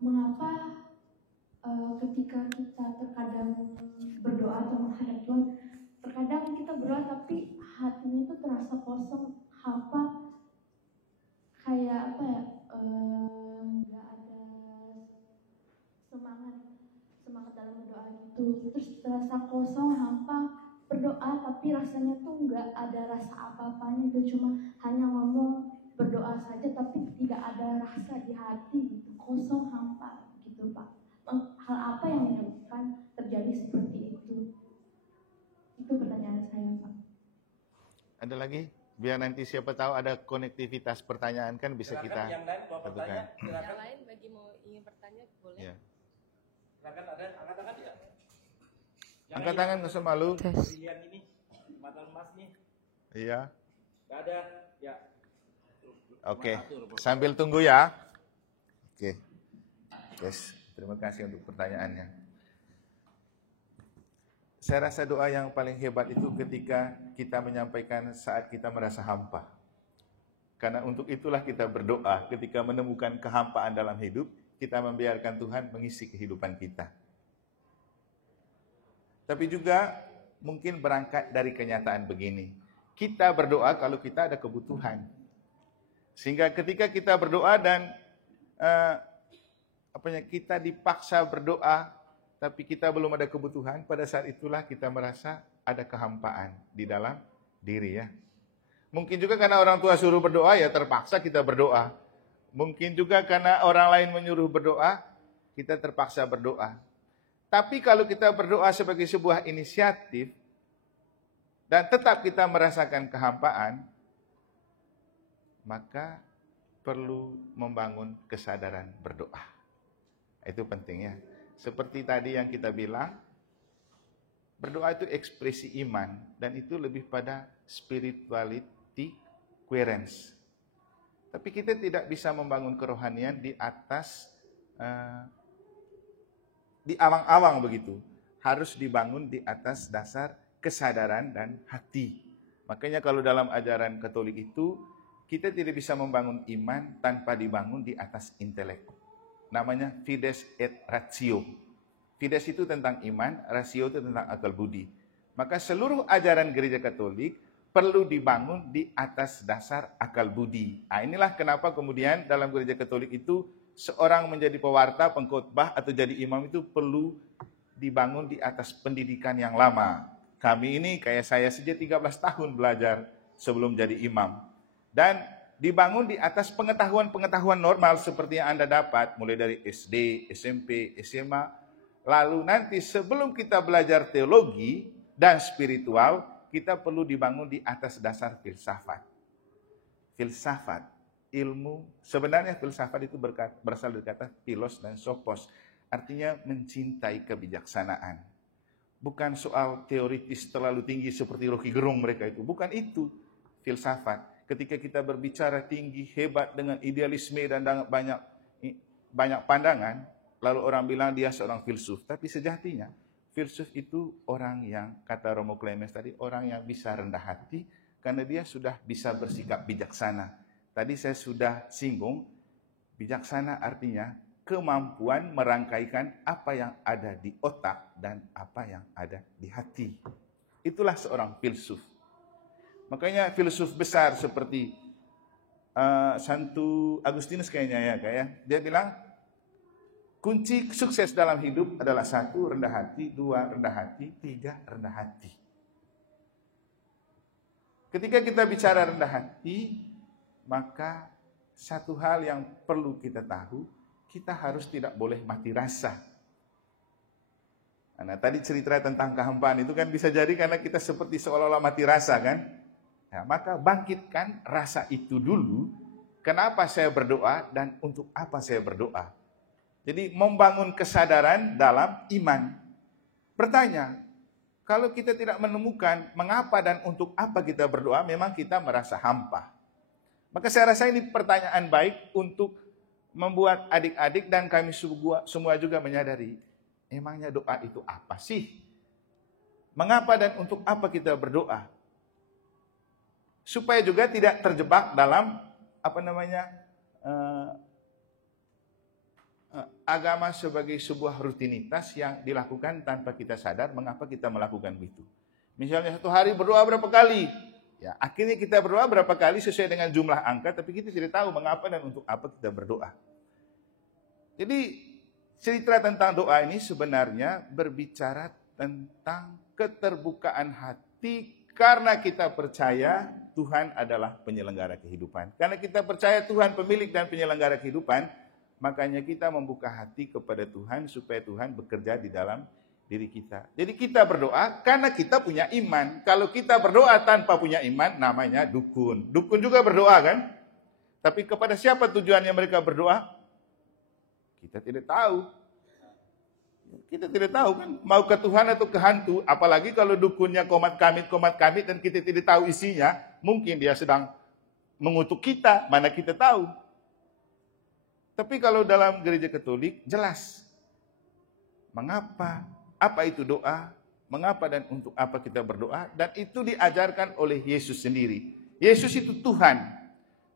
mengapa ketika kita terkadang berdoa atau menghadap Tuhan, terkadang kita berdoa tapi hatinya itu terasa kosong, hampa, kayak apa ya, nggak ada semangat dalam berdoa gitu, terus terasa kosong, hampa, berdoa tapi rasanya tuh nggak ada rasa apa-apanya gitu, cuma hanya ngomong berdoa saja tapi tidak ada rasa di hati gitu, kosong, hampa gitu, Pak. Hal apa yang menyebabkan terjadi seperti itu? Itu pertanyaan saya, Pak. Ada lagi? Biar nanti siapa tahu ada konektivitas pertanyaan kan bisa Silakan kita yang lain mau bertanya. Silakan. Yang lain bagi mau ingin bertanya boleh. ya. Silakan, ada angkat tangan ya. Angkat tangan, nggak usah malu. Pilihan ini mata emas nih. Iya. Nggak ada. Ya. Oke. Atur, Bos. Sambil tunggu ya. Oke. Yes, terima kasih untuk pertanyaannya. Saya rasa doa yang paling hebat itu ketika kita menyampaikan saat kita merasa hampa. Karena untuk itulah kita berdoa ketika menemukan kehampaan dalam hidup, kita membiarkan Tuhan mengisi kehidupan kita. Tapi juga mungkin berangkat dari kenyataan begini. Kita berdoa kalau kita ada kebutuhan. Sehingga ketika kita berdoa dan kita dipaksa berdoa, tapi kita belum ada kebutuhan, pada saat itulah kita merasa ada kehampaan di dalam diri ya. Mungkin juga karena orang tua suruh berdoa, ya terpaksa kita berdoa. Mungkin juga karena orang lain menyuruh berdoa, kita terpaksa berdoa. Tapi kalau kita berdoa sebagai sebuah inisiatif, dan tetap kita merasakan kehampaan, maka perlu membangun kesadaran berdoa. Itu pentingnya. Seperti tadi yang kita bilang, berdoa itu ekspresi iman, dan itu lebih pada spirituality coherence. Tapi kita tidak bisa membangun kerohanian di atas, di awang-awang begitu. Harus dibangun di atas dasar kesadaran dan hati. Makanya kalau dalam ajaran Katolik itu, kita tidak bisa membangun iman tanpa dibangun di atas intelek. Namanya fides et ratio. Fides itu tentang iman, ratio itu tentang akal budi. Maka seluruh ajaran gereja Katolik perlu dibangun di atas dasar akal budi. Nah, inilah kenapa kemudian dalam gereja Katolik itu seorang menjadi pewarta, pengkhotbah atau jadi imam itu perlu dibangun di atas pendidikan yang lama. Kami ini kayak saya saja 13 tahun belajar sebelum jadi imam. Dan dibangun di atas pengetahuan-pengetahuan normal seperti yang Anda dapat, mulai dari SD, SMP, SMA. Lalu nanti sebelum kita belajar teologi dan spiritual, kita perlu dibangun di atas dasar filsafat. Filsafat, ilmu, sebenarnya filsafat itu berasal dari kata philos dan sophos, artinya mencintai kebijaksanaan. Bukan soal teoritis terlalu tinggi seperti Rocky Gerung mereka itu, bukan itu filsafat. Ketika kita berbicara tinggi, hebat dengan idealisme dan banyak pandangan, lalu orang bilang dia seorang filsuf. Tapi sejatinya, filsuf itu orang yang, kata Romo Clemens tadi, orang yang bisa rendah hati, karena dia sudah bisa bersikap bijaksana. Tadi saya sudah singgung, bijaksana artinya kemampuan merangkaikan apa yang ada di otak dan apa yang ada di hati. Itulah seorang filsuf. Makanya filsuf besar seperti Santo Agustinus kayaknya ya, dia bilang kunci sukses dalam hidup adalah 1, rendah hati, 2, rendah hati, 3, rendah hati. Ketika kita bicara rendah hati, maka satu hal yang perlu kita tahu, kita harus tidak boleh mati rasa. Nah, tadi cerita tentang kehampaan itu kan bisa jadi karena kita seperti seolah-olah mati rasa kan. Nah, maka bangkitkan rasa itu dulu. Kenapa saya berdoa dan untuk apa saya berdoa? Jadi membangun kesadaran dalam iman. Bertanya, kalau kita tidak menemukan mengapa dan untuk apa kita berdoa, memang kita merasa hampa. Maka saya rasa ini pertanyaan baik untuk membuat adik-adik dan kami semua juga menyadari, emangnya doa itu apa sih? Mengapa dan untuk apa kita berdoa? Supaya juga tidak terjebak dalam agama sebagai sebuah rutinitas yang dilakukan tanpa kita sadar mengapa kita melakukan begitu. Misalnya satu hari berdoa berapa kali? Ya, akhirnya kita berdoa berapa kali sesuai dengan jumlah angka, tapi kita tidak tahu mengapa dan untuk apa kita berdoa. Jadi cerita tentang doa ini sebenarnya berbicara tentang keterbukaan hati karena kita percaya Tuhan adalah penyelenggara kehidupan. Karena kita percaya Tuhan pemilik dan penyelenggara kehidupan, makanya kita membuka hati kepada Tuhan supaya Tuhan bekerja di dalam diri kita. Jadi kita berdoa karena kita punya iman. Kalau kita berdoa tanpa punya iman, namanya dukun. Dukun juga berdoa kan? Tapi kepada siapa tujuannya mereka berdoa? Kita tidak tahu. Kita tidak tahu kan, mau ke Tuhan atau ke hantu. Apalagi kalau dukunnya komat kamit dan kita tidak tahu isinya. Mungkin dia sedang mengutuk kita, mana kita tahu. Tapi kalau dalam gereja Katolik, jelas. Mengapa, apa itu doa, mengapa dan untuk apa kita berdoa. Dan itu diajarkan oleh Yesus sendiri. Yesus itu Tuhan.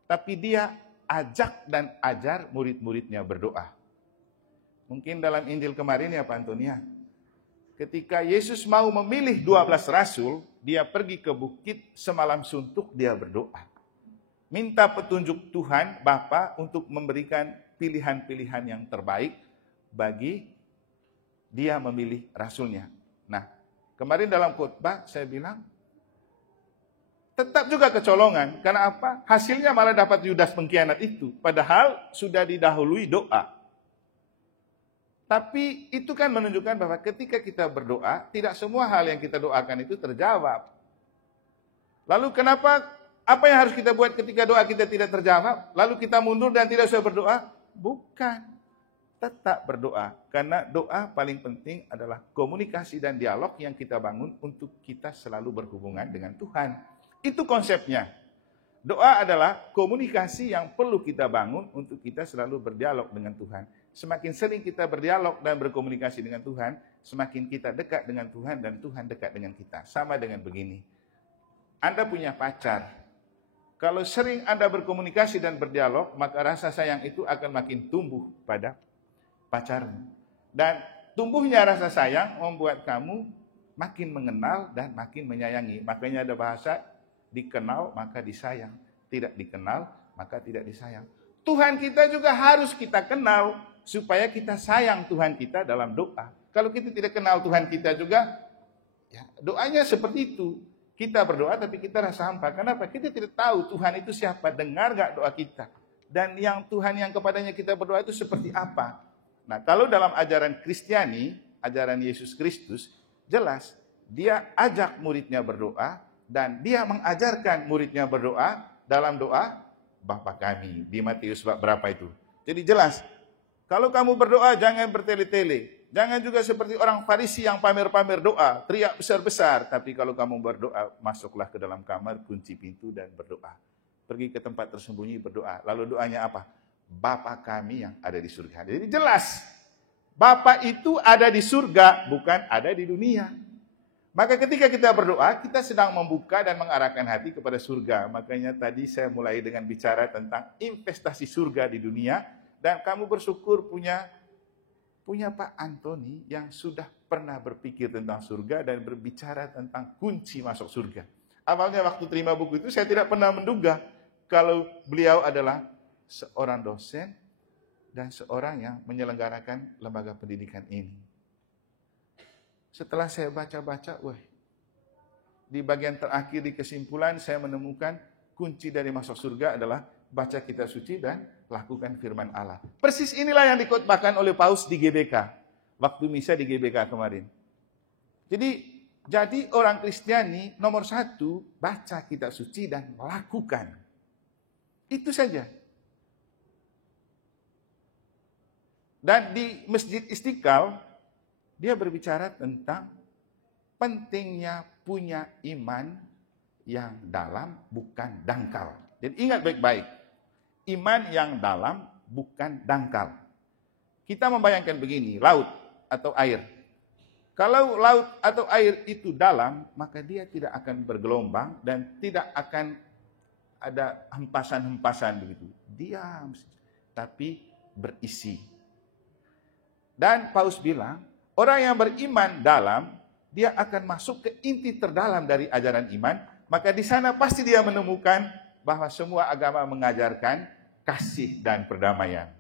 Tapi dia ajak dan ajar murid-muridnya berdoa. Mungkin dalam Injil kemarin ya Pak Antonia, ketika Yesus mau memilih 12 rasul, dia pergi ke bukit semalam suntuk, dia berdoa. Minta petunjuk Tuhan Bapa untuk memberikan pilihan-pilihan yang terbaik bagi dia memilih rasulnya. Nah, kemarin dalam khotbah saya bilang, tetap juga kecolongan. Karena apa? Hasilnya malah dapat Yudas pengkhianat itu. Padahal sudah didahului doa. Tapi itu kan menunjukkan bahwa ketika kita berdoa, tidak semua hal yang kita doakan itu terjawab. Lalu kenapa, apa yang harus kita buat ketika doa kita tidak terjawab? Lalu kita mundur dan tidak usah berdoa? Bukan. Tetap berdoa. Karena doa paling penting adalah komunikasi dan dialog yang kita bangun untuk kita selalu berhubungan dengan Tuhan. Itu konsepnya. Doa adalah komunikasi yang perlu kita bangun untuk kita selalu berdialog dengan Tuhan. Semakin sering kita berdialog dan berkomunikasi dengan Tuhan, semakin kita dekat dengan Tuhan dan Tuhan dekat dengan kita. Sama dengan begini. Anda punya pacar. Kalau sering Anda berkomunikasi dan berdialog, maka rasa sayang itu akan makin tumbuh pada pacarmu. Dan tumbuhnya rasa sayang membuat kamu makin mengenal dan makin menyayangi. Makanya ada bahasa, dikenal maka disayang. Tidak dikenal maka tidak disayang. Tuhan kita juga harus kita kenal supaya kita sayang Tuhan kita dalam doa. Kalau kita tidak kenal Tuhan kita juga, ya, doanya seperti itu. Kita berdoa tapi kita rasa hampa. Kenapa? Kita tidak tahu Tuhan itu siapa, dengar gak doa kita. Dan yang Tuhan yang kepadanya kita berdoa itu seperti apa. Nah, kalau dalam ajaran Kristiani, ajaran Yesus Kristus, jelas dia ajak muridnya berdoa dan dia mengajarkan muridnya berdoa dalam doa Bapa kami. Di Matius berapa itu? Jadi jelas, kalau kamu berdoa jangan bertele-tele. Jangan juga seperti orang Farisi yang pamer-pamer doa, teriak besar-besar. Tapi kalau kamu berdoa, masuklah ke dalam kamar, kunci pintu dan berdoa. Pergi ke tempat tersembunyi berdoa. Lalu doanya apa? Bapa kami yang ada di surga. Jadi jelas, Bapa itu ada di surga, bukan ada di dunia. Maka ketika kita berdoa, kita sedang membuka dan mengarahkan hati kepada surga. Makanya tadi saya mulai dengan bicara tentang investasi surga di dunia. Dan kamu bersyukur punya Pak Antoni yang sudah pernah berpikir tentang surga dan berbicara tentang kunci masuk surga. Awalnya waktu terima buku itu saya tidak pernah menduga kalau beliau adalah seorang dosen dan seorang yang menyelenggarakan lembaga pendidikan ini. Setelah saya baca-baca, di bagian terakhir di kesimpulan saya menemukan kunci dari masuk surga adalah baca kitab suci dan lakukan firman Allah. Persis inilah yang dikhotbahkan oleh Paus di GBK, waktu misa di GBK kemarin. Jadi orang Kristiani nomor 1, baca kitab suci dan lakukan. Itu saja. Dan di Masjid Istiqlal, dia berbicara tentang pentingnya punya iman yang dalam, bukan dangkal. Jadi ingat baik-baik, iman yang dalam, bukan dangkal. Kita membayangkan begini, laut atau air. Kalau laut atau air itu dalam, maka dia tidak akan bergelombang dan tidak akan ada hempasan-hempasan begitu. Diam, tapi berisi. Dan Paus bilang, orang yang beriman dalam, dia akan masuk ke inti terdalam dari ajaran iman, maka di sana pasti dia menemukan bahwa semua agama mengajarkan kasih dan perdamaian.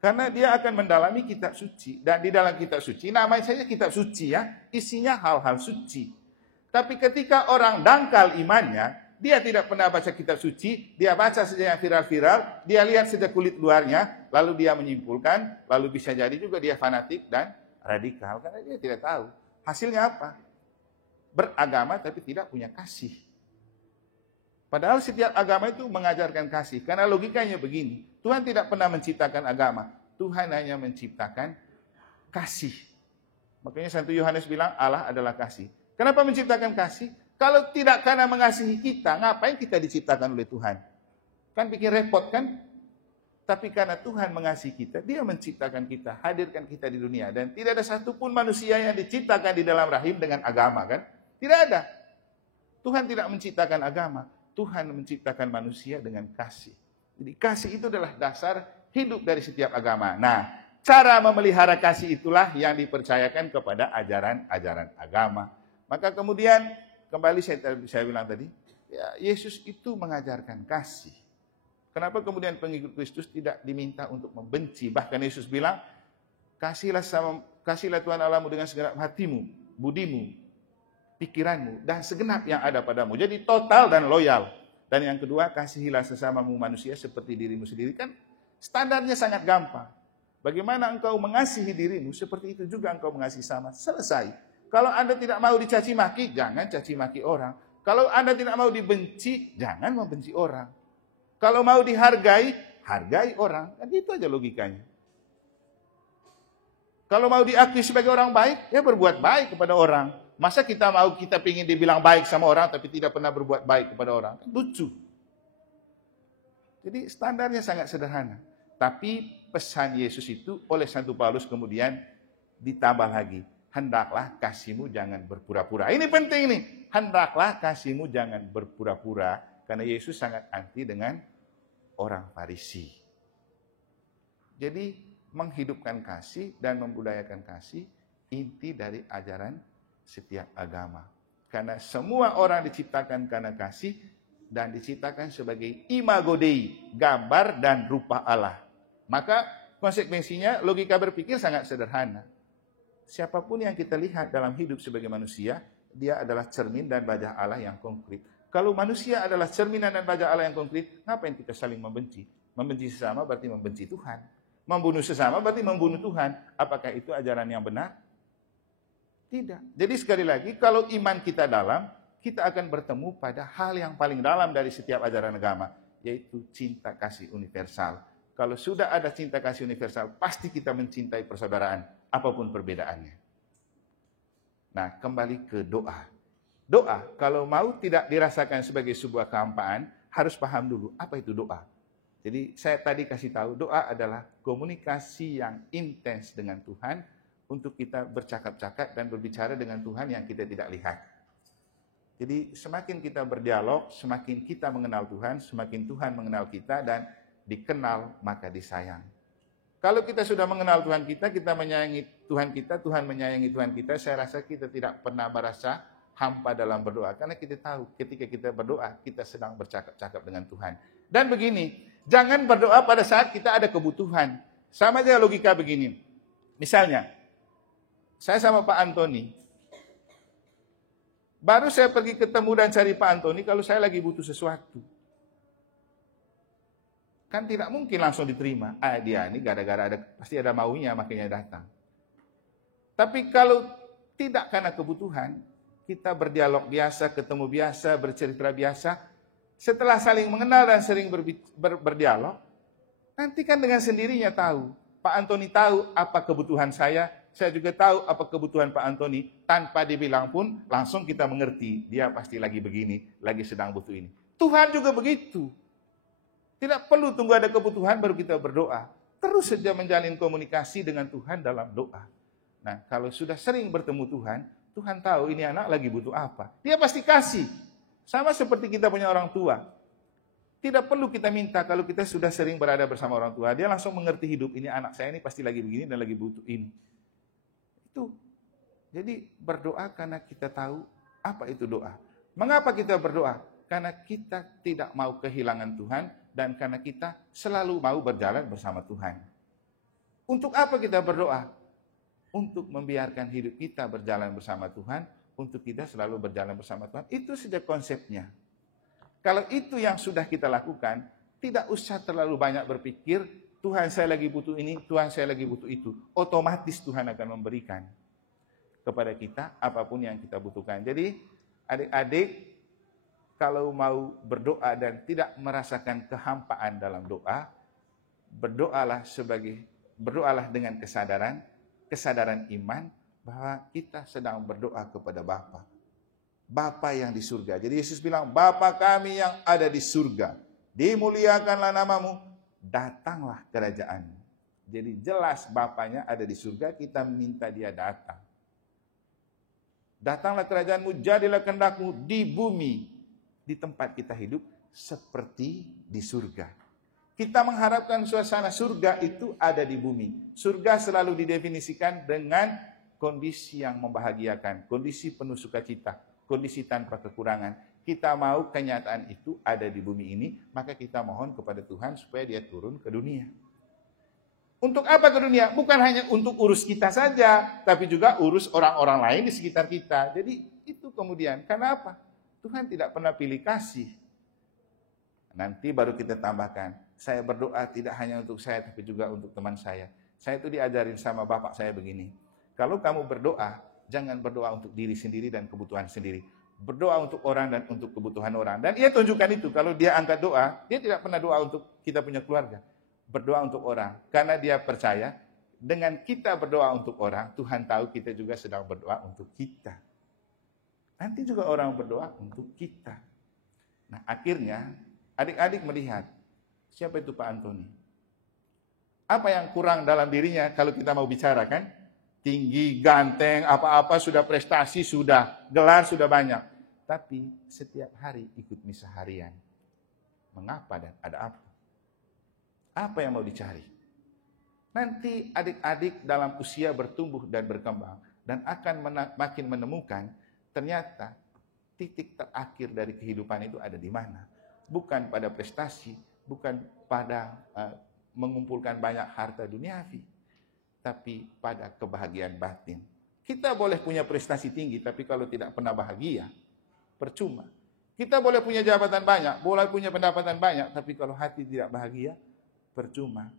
Karena dia akan mendalami kitab suci, dan di dalam kitab suci, namanya saja kitab suci ya, isinya hal-hal suci. Tapi ketika orang dangkal imannya, dia tidak pernah baca kitab suci, dia baca saja yang viral-viral, dia lihat saja kulit luarnya, lalu dia menyimpulkan, lalu bisa jadi juga dia fanatik dan radikal, karena dia tidak tahu. Hasilnya apa? Beragama tapi tidak punya kasih. Padahal setiap agama itu mengajarkan kasih. Karena logikanya begini, Tuhan tidak pernah menciptakan agama. Tuhan hanya menciptakan kasih. Makanya Santo Yohanes bilang Allah adalah kasih. Kenapa menciptakan kasih? Kalau tidak karena mengasihi kita, ngapain kita diciptakan oleh Tuhan? Kan bikin repot kan? Tapi karena Tuhan mengasihi kita, Dia menciptakan kita, hadirkan kita di dunia. Dan tidak ada satupun manusia yang diciptakan di dalam rahim dengan agama, kan? Tidak ada. Tuhan tidak menciptakan agama. Tuhan menciptakan manusia dengan kasih. Jadi kasih itu adalah dasar hidup dari setiap agama. Nah, cara memelihara kasih itulah yang dipercayakan kepada ajaran-ajaran agama. Maka kemudian, kembali saya bilang tadi, ya, Yesus itu mengajarkan kasih. Kenapa kemudian pengikut Kristus tidak diminta untuk membenci? Bahkan Yesus bilang, kasihlah Tuhan Allahmu dengan segenap hatimu, budimu, pikiranmu, dan segenap yang ada padamu. Jadi total dan loyal. Dan yang kedua, kasihilah sesamamu manusia seperti dirimu sendiri. Kan standarnya sangat gampang. Bagaimana engkau mengasihi dirimu, seperti itu juga engkau mengasihi sama. Selesai. Kalau Anda tidak mau dicaci maki, jangan caci maki orang. Kalau Anda tidak mau dibenci, jangan membenci orang. Kalau mau dihargai, hargai orang. Kan itu aja logikanya. Kalau mau diakui sebagai orang baik, ya berbuat baik kepada orang. Masa kita pingin dibilang baik sama orang, tapi tidak pernah berbuat baik kepada orang? Lucu. Jadi standarnya sangat sederhana. Tapi pesan Yesus itu oleh Santo Paulus kemudian ditambah lagi. Hendaklah kasihmu jangan berpura-pura. Ini penting nih. Hendaklah kasihmu jangan berpura-pura. Karena Yesus sangat anti dengan orang Farisi. Jadi menghidupkan kasih dan membudayakan kasih inti dari ajaran setiap agama. Karena semua orang diciptakan karena kasih dan diciptakan sebagai imago Dei, gambar dan rupa Allah. Maka konsekuensinya logika berpikir sangat sederhana. Siapapun yang kita lihat dalam hidup sebagai manusia, dia adalah cermin dan wajah Allah yang konkret. Kalau manusia adalah cerminan dan wajah Allah yang konkret, ngapain kita saling membenci? Membenci sesama berarti membenci Tuhan. Membunuh sesama berarti membunuh Tuhan. Apakah itu ajaran yang benar? Tidak. Jadi sekali lagi, kalau iman kita dalam, kita akan bertemu pada hal yang paling dalam dari setiap ajaran agama, yaitu cinta kasih universal. Kalau sudah ada cinta kasih universal, pasti kita mencintai persaudaraan, apapun perbedaannya. Nah, kembali ke doa. Doa, kalau mau tidak dirasakan sebagai sebuah kehampaan, harus paham dulu, apa itu doa. Jadi saya tadi kasih tahu, doa adalah komunikasi yang intens dengan Tuhan, untuk kita bercakap-cakap dan berbicara dengan Tuhan yang kita tidak lihat. Jadi semakin kita berdialog, semakin kita mengenal Tuhan, semakin Tuhan mengenal kita, dan dikenal maka disayang. Kalau kita sudah mengenal Tuhan kita menyayangi Tuhan kita, Tuhan menyayangi Tuhan kita, saya rasa kita tidak pernah merasa hampa dalam berdoa. Karena kita tahu ketika kita berdoa, kita sedang bercakap-cakap dengan Tuhan. Dan begini, jangan berdoa pada saat kita ada kebutuhan. Sama aja logika begini. Misalnya, saya sama Pak Antoni. Baru saya pergi ketemu dan cari Pak Antoni kalau saya lagi butuh sesuatu. Kan tidak mungkin langsung diterima. Dia ini gara-gara pasti ada maunya makanya datang. Tapi kalau tidak karena kebutuhan, kita berdialog biasa, ketemu biasa, bercerita biasa. Setelah saling mengenal dan sering berdialog, nanti kan dengan sendirinya tahu. Pak Antoni tahu apa kebutuhan saya juga tahu apa kebutuhan Pak Antoni. Tanpa dibilang pun, langsung kita mengerti. Dia pasti lagi begini, lagi sedang butuh ini. Tuhan juga begitu. Tidak perlu tunggu ada kebutuhan baru kita berdoa. Terus saja menjalin komunikasi dengan Tuhan dalam doa. Nah, kalau sudah sering bertemu Tuhan, Tuhan tahu ini anak lagi butuh apa. Dia pasti kasih. Sama seperti kita punya orang tua. Tidak perlu kita minta kalau kita sudah sering berada bersama orang tua. Dia langsung mengerti hidup ini anak saya ini pasti lagi begini dan lagi butuh ini. Itu. Jadi berdoa karena kita tahu apa itu doa. Mengapa kita berdoa? Karena kita tidak mau kehilangan Tuhan dan karena kita selalu mau berjalan bersama Tuhan. Untuk apa kita berdoa? Untuk membiarkan hidup kita berjalan bersama Tuhan, untuk kita selalu berjalan bersama Tuhan. Itu saja konsepnya. Kalau itu yang sudah kita lakukan, tidak usah terlalu banyak berpikir, Tuhan saya lagi butuh ini, Tuhan saya lagi butuh itu. Otomatis Tuhan akan memberikan kepada kita apapun yang kita butuhkan. Jadi adik-adik, kalau mau berdoa dan tidak merasakan kehampaan dalam doa, berdoalah dengan kesadaran iman bahwa kita sedang berdoa kepada Bapa. Bapa yang di surga. Jadi Yesus bilang, Bapa kami yang ada di surga, dimuliakanlah namamu, datanglah kerajaanmu. Jadi jelas Bapanya ada di surga, kita minta dia datang. Datanglah kerajaanmu, jadilah kehendakmu di bumi, di tempat kita hidup, seperti di surga. Kita mengharapkan suasana surga itu ada di bumi. Surga selalu didefinisikan dengan kondisi yang membahagiakan, kondisi penuh sukacita, kondisi tanpa kekurangan. Kita mau kenyataan itu ada di bumi ini, maka kita mohon kepada Tuhan supaya dia turun ke dunia. Untuk apa ke dunia? Bukan hanya untuk urus kita saja, tapi juga urus orang-orang lain di sekitar kita. Jadi itu kemudian, karena apa? Tuhan tidak pernah pilih kasih. Nanti baru kita tambahkan, saya berdoa tidak hanya untuk saya, tapi juga untuk teman saya. Saya itu diajarin sama bapak saya begini, kalau kamu berdoa, jangan berdoa untuk diri sendiri dan kebutuhan sendiri. Berdoa untuk orang dan untuk kebutuhan orang. Dan ia tunjukkan itu, kalau dia angkat doa, dia tidak pernah doa untuk kita punya keluarga. Berdoa untuk orang, karena dia percaya, dengan kita berdoa untuk orang, Tuhan tahu kita juga sedang berdoa untuk kita. Nanti juga orang berdoa untuk kita. Nah akhirnya, adik-adik melihat, siapa itu Pak Antoni? Apa yang kurang dalam dirinya kalau kita mau bicara kan? Tinggi, ganteng, apa-apa sudah prestasi, sudah gelar, sudah banyak. Tapi setiap hari ikut misa harian. Mengapa dan ada apa? Apa yang mau dicari? Nanti adik-adik dalam usia bertumbuh dan berkembang dan akan makin menemukan ternyata titik terakhir dari kehidupan itu ada di mana. Bukan pada prestasi, bukan pada mengumpulkan banyak harta duniawi, tapi pada kebahagiaan batin. Kita boleh punya prestasi tinggi, tapi kalau tidak pernah bahagia, percuma. Kita boleh punya jabatan banyak, boleh punya pendapatan banyak, tapi kalau hati tidak bahagia, percuma.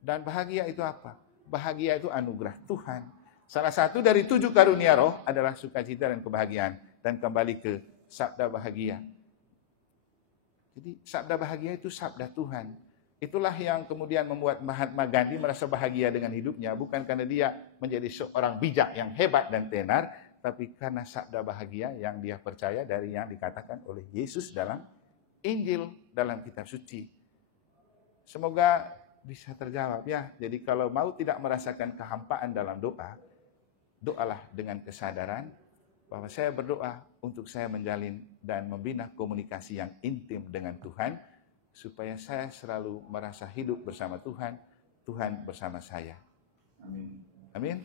Dan bahagia itu apa? Bahagia itu anugerah Tuhan. Salah satu dari 7 karunia roh adalah sukacita dan kebahagiaan. Dan kembali ke sabda bahagia. Jadi sabda bahagia itu sabda Tuhan. Itulah yang kemudian membuat Mahatma Gandhi merasa bahagia dengan hidupnya. Bukan karena dia menjadi seorang bijak yang hebat dan tenar, tapi karena sabda bahagia yang dia percaya dari yang dikatakan oleh Yesus dalam Injil, dalam kitab suci. Semoga bisa terjawab ya. Jadi kalau mau tidak merasakan kehampaan dalam doa, doalah dengan kesadaran bahwa saya berdoa untuk saya menjalin dan membina komunikasi yang intim dengan Tuhan, supaya saya selalu merasa hidup bersama Tuhan, Tuhan bersama saya. Amin. Amin?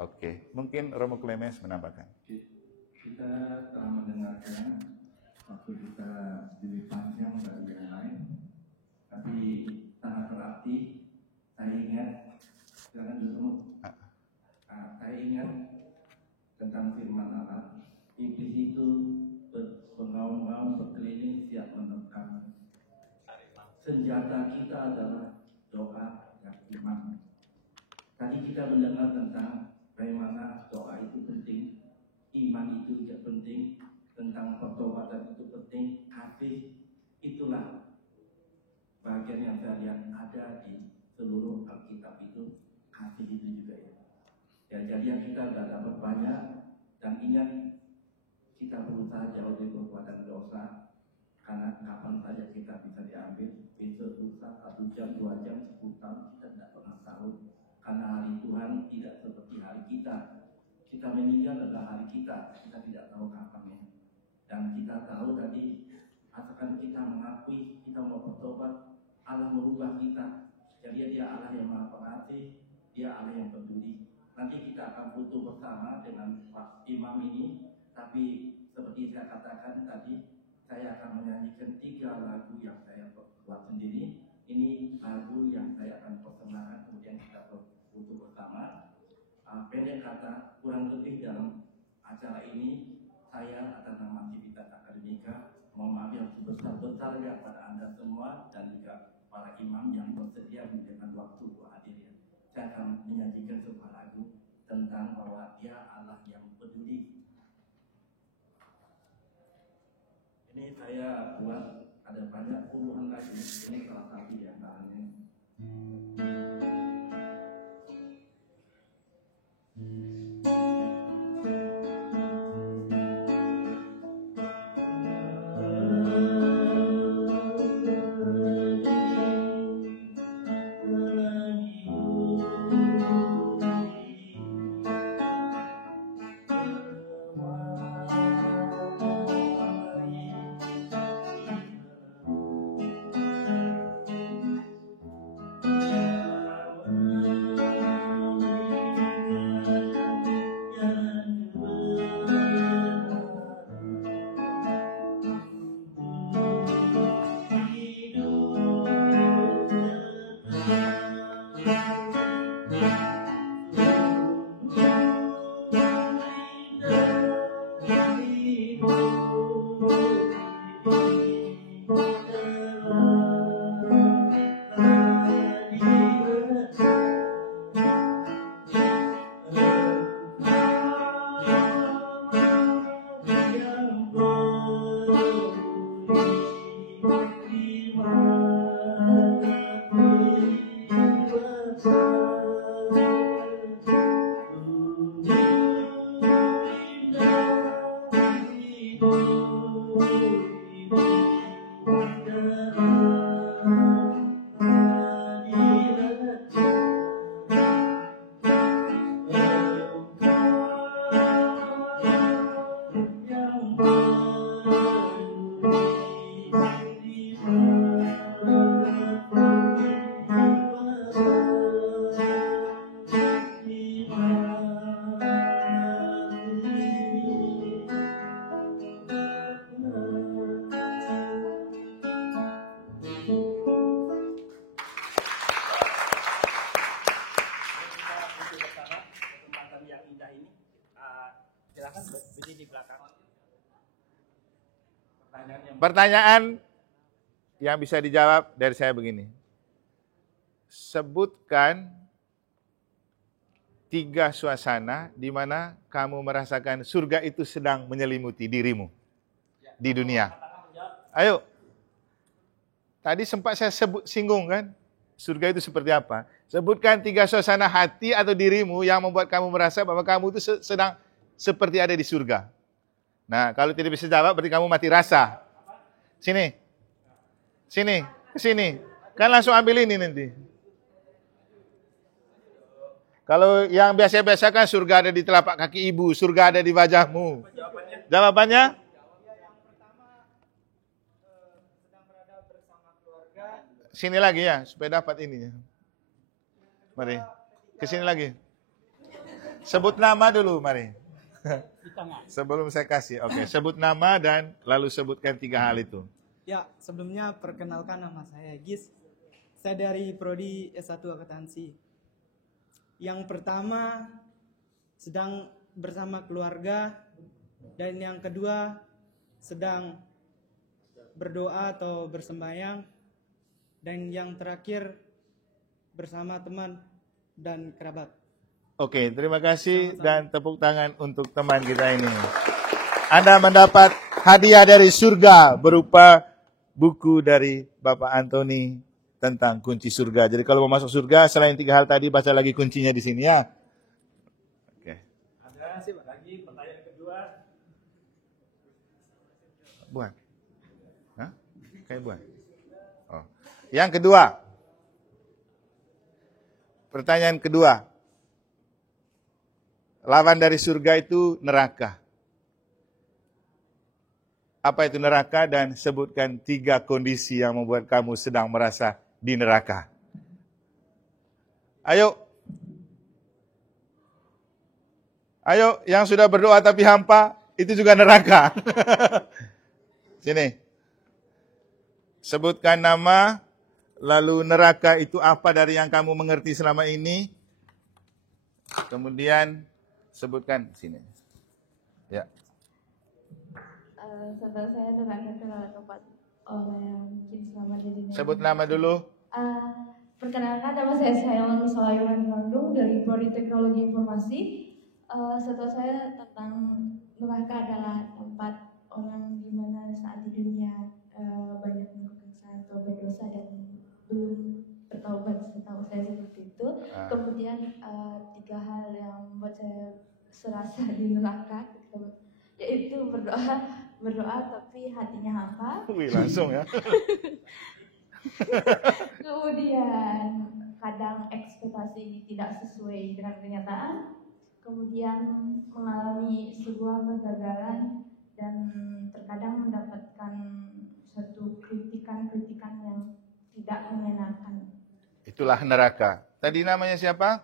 Oke, mungkin Romo Clemens menambahkan. Kita telah mendengarkan waktu kita lebih panjang dari yang lain, tapi sangat berarti. Saya ingat, jangan dulu. Saya ingat tentang firman Allah. Iblis itu berpengaung-ngaung berkeliling siap menerkam. Senjata kita adalah doa dan iman. Tadi kita mendengar tentang bagaimana doa itu penting, iman itu juga penting, tentang pertobatan itu penting, kasih. Itulah bagian yang saya lihat ada di seluruh Alkitab itu, kasih itu juga ya. Ya, jadi kita sudah dapat banyak, dan ingat kita berusaha jauh dari perbuatan dosa, karena kapan saja kita bisa diambil, besok, lusa, 1 jam, 2 jam, 10 tahun, kita tidak pernah tahu. Karena hari Tuhan tidak seperti hari kita. Kita meninggal adalah hari kita tidak tahu kapannya. Dan kita tahu tadi, asalkan kita mengakui, kita mau bertobat, Allah merubah kita. Jadi dia Allah yang maha pengasih, dia Allah yang peduli. Nanti kita akan foto bersama dengan Pak Imam ini. Tapi seperti saya katakan tadi, saya akan menyanyikan 3 lagu yang saya buat sendiri. Ini lagu yang saya akan persembahkan, kemudian kita foto bersama. Pendek kata, kurang lebih dalam acara ini, saya atas nama Civitas Akademika mohon maaf yang sebesar-besarnya pada Anda semua dan juga para imam yang bersedia memberikan waktu hadir. Saya akan menyajikan sebuah lagu tentang bahwa Dia Allah yang peduli. Ini saya buat, ada banyak puluhan lagu, ini salah satu di antaranya. Pertanyaan yang bisa dijawab dari saya begini. Sebutkan 3 suasana di mana kamu merasakan surga itu sedang menyelimuti dirimu di dunia. Ayo. Tadi sempat saya singgung kan, surga itu seperti apa? Sebutkan 3 suasana hati atau dirimu yang membuat kamu merasa bahwa kamu itu sedang seperti ada di surga. Nah, kalau tidak bisa jawab berarti kamu mati rasa. Sini, ke sini. Kan langsung ambil ini nanti. Kalau yang biasa-biasa kan surga ada di telapak kaki ibu, surga ada di wajahmu. Jawabannya? Sini lagi ya, supaya dapat ini. Mari, ke sini lagi. Sebut nama dulu, mari. Di tengah. Sebelum saya kasih, oke. Sebut nama dan lalu sebutkan 3 hal itu. Ya, sebelumnya perkenalkan nama saya Gis. Saya dari Prodi S1 Akuntansi. Yang pertama sedang bersama keluarga, dan yang kedua sedang berdoa atau bersembahyang, dan yang terakhir bersama teman dan kerabat. Oke, terima kasih dan tepuk tangan untuk teman kita ini. Anda mendapat hadiah dari surga berupa buku dari Bapak Antoni tentang kunci surga. Jadi kalau mau masuk surga, selain 3 hal tadi, baca lagi kuncinya di sini ya. Oke. Ada lagi pertanyaan kedua. Buat. Hah? Kayak buat. Oh. Yang kedua. Pertanyaan kedua. Lawan dari surga itu neraka. Apa itu neraka? Dan sebutkan 3 kondisi yang membuat kamu sedang merasa di neraka. Ayo. Ayo, yang sudah berdoa tapi hampa, itu juga neraka. Sini. Sebutkan nama, lalu neraka itu apa dari yang kamu mengerti selama ini. Kemudian sebutkan sini. Ya. Saudara saya neraka adalah tempat orang yang mungkin selama di dunia. Sebut nama dulu. Perkenalkan, nama saya Sayang Sulaiman Bandung dari Prodi Teknologi Informasi. Setahu saya tentang neraka adalah tempat orang di mana saat di dunia banyak melakukan kesalahan atau berdosa dan belum bertaubat, setahu saya seperti itu. Kemudian 3 hal yang membuat saya serasa di neraka, yaitu berdoa tapi hatinya hampa. Wih, langsung ya. Kemudian kadang ekspektasi tidak sesuai dengan kenyataan. Kemudian mengalami sebuah kegagalan dan terkadang mendapatkan suatu kritikan yang tidak mengenakan. Itulah neraka. Tadi namanya siapa?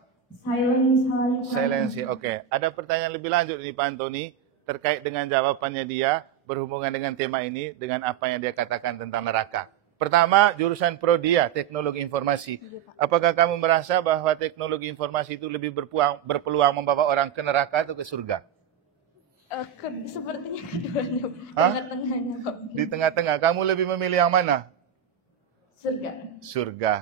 Silence. Oke. Ada pertanyaan lebih lanjut nih Pak Antoni terkait dengan jawabannya dia berhubungan dengan tema ini dengan apa yang dia katakan tentang neraka. Pertama, jurusan Prodia, Teknologi Informasi. Apakah kamu merasa bahwa teknologi informasi itu lebih berpeluang membawa orang ke neraka atau ke surga? Sepertinya keduanya, tengah-tengahnya Pak. Di tengah-tengah. Kamu lebih memilih yang mana? Surga. Surga.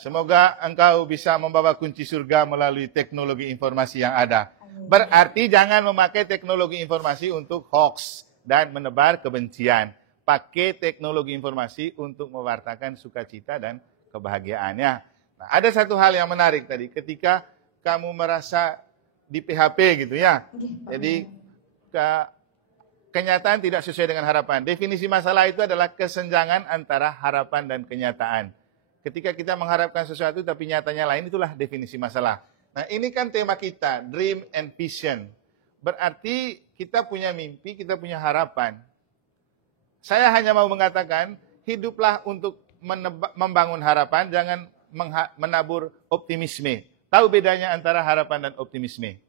Semoga engkau bisa membawa kunci surga melalui teknologi informasi yang ada. Berarti jangan memakai teknologi informasi untuk hoax dan menebar kebencian. Pakai teknologi informasi untuk mewartakan sukacita dan kebahagiaannya. Nah, ada satu hal yang menarik tadi, ketika kamu merasa di PHP gitu ya. Jadi kenyataan tidak sesuai dengan harapan. Definisi masalah itu adalah kesenjangan antara harapan dan kenyataan. Ketika kita mengharapkan sesuatu tapi nyatanya lain, itulah definisi masalah. Nah, ini kan tema kita, dream and vision. Berarti kita punya mimpi, kita punya harapan. Saya hanya mau mengatakan, hiduplah untuk membangun harapan, jangan menabur optimisme. Tahu bedanya antara harapan dan optimisme?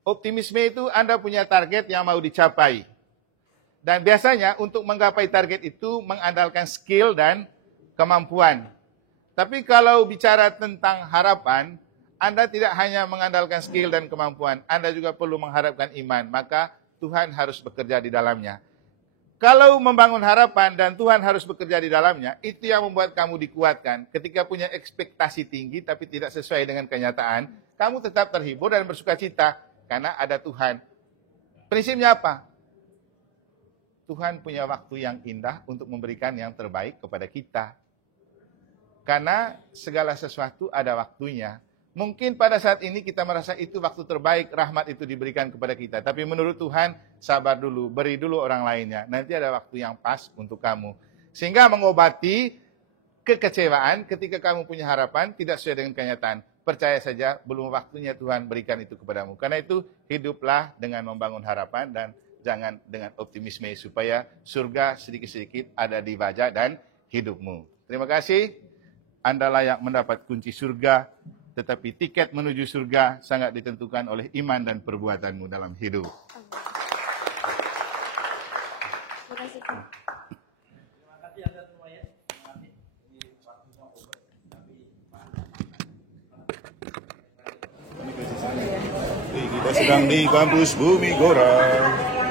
Optimisme itu Anda punya target yang mau dicapai. Dan biasanya untuk menggapai target itu mengandalkan skill dan kemampuan. Tapi kalau bicara tentang harapan, Anda tidak hanya mengandalkan skill dan kemampuan, Anda juga perlu mengharapkan iman. Maka Tuhan harus bekerja di dalamnya. Kalau membangun harapan dan Tuhan harus bekerja di dalamnya, itu yang membuat kamu dikuatkan. Ketika punya ekspektasi tinggi tapi tidak sesuai dengan kenyataan, kamu tetap terhibur dan bersuka cita karena ada Tuhan. Prinsipnya apa? Tuhan punya waktu yang indah untuk memberikan yang terbaik kepada kita. Karena segala sesuatu ada waktunya. Mungkin pada saat ini kita merasa itu waktu terbaik, rahmat itu diberikan kepada kita. Tapi menurut Tuhan, sabar dulu, beri dulu orang lainnya. Nanti ada waktu yang pas untuk kamu. Sehingga mengobati kekecewaan ketika kamu punya harapan, tidak sesuai dengan kenyataan. Percaya saja, belum waktunya Tuhan berikan itu kepadamu. Karena itu, hiduplah dengan membangun harapan dan jangan dengan optimisme. Supaya surga sedikit-sedikit ada di wajah dan hidupmu. Terima kasih. Anda layak mendapat kunci surga tetapi tiket menuju surga sangat ditentukan oleh iman dan perbuatanmu dalam hidup. Terima kasih, Pak. Kita sedang di kampus Bumi Gora.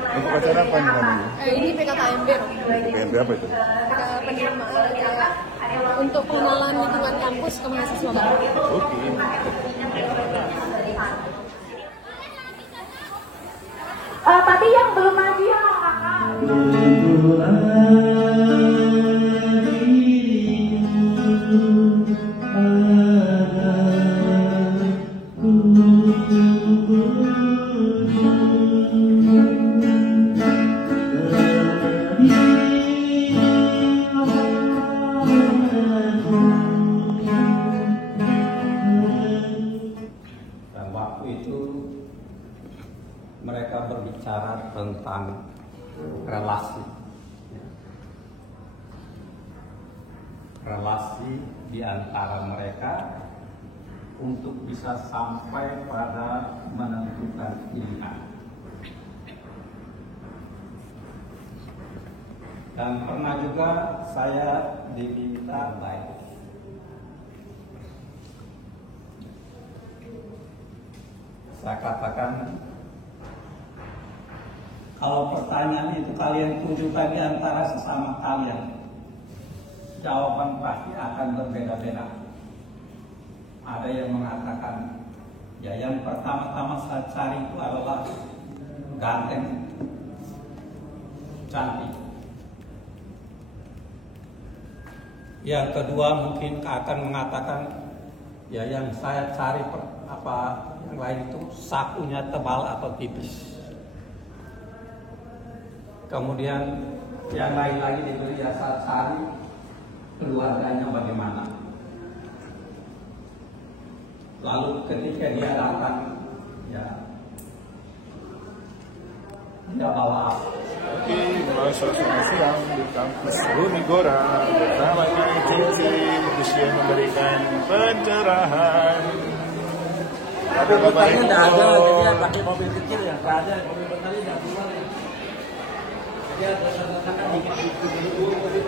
Untuk acara apa ini namanya? Ini PKKMB, PKMB apa itu? penerimaan untuk pengenalan lingkungan kampus ke mahasiswa baru. Oke. Tadi yang belum maju ya kakak. Dan waktu itu mereka berbicara tentang relasi, relasi di antara mereka untuk bisa sampai pada menentukan pilihan. Dan pernah juga saya diminta baik. Saya katakan, kalau pertanyaan itu kalian tujukan di antara sesama kalian, jawaban pasti akan berbeda-beda. Ada yang mengatakan, ya yang pertama-tama saya cari itu adalah ganteng, cantik. Yang kedua mungkin akan mengatakan, ya yang saya cari yang lain itu sakunya tebal atau tipis. Kemudian yang lain lagi diberi ya saya cari keluarganya bagaimana. Lalu ketika dia datang, ya dia bawa apa? Oke, mulai suasana siang di kampus Bumi Gora bersama Nyai Cici yang memberikan pencerahan. Ada Bentarnya Bapak tidak ada, Ibu. jadi yang pakai mobil kecil ya, tidak ada, mobil bentarnya tidak keluar ya. Jadi ada tanda-tanda dikit-dikit dulu. Oke.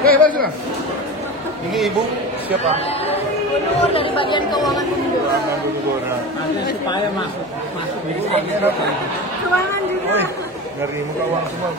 Oke, baiklah. Ini Ibu siapa? Gubernur dari bagian keuangan Bumi Gora. Bumi Gora. Ada supaya masuk di sini. Keuangan juga. Dari muka uang semua.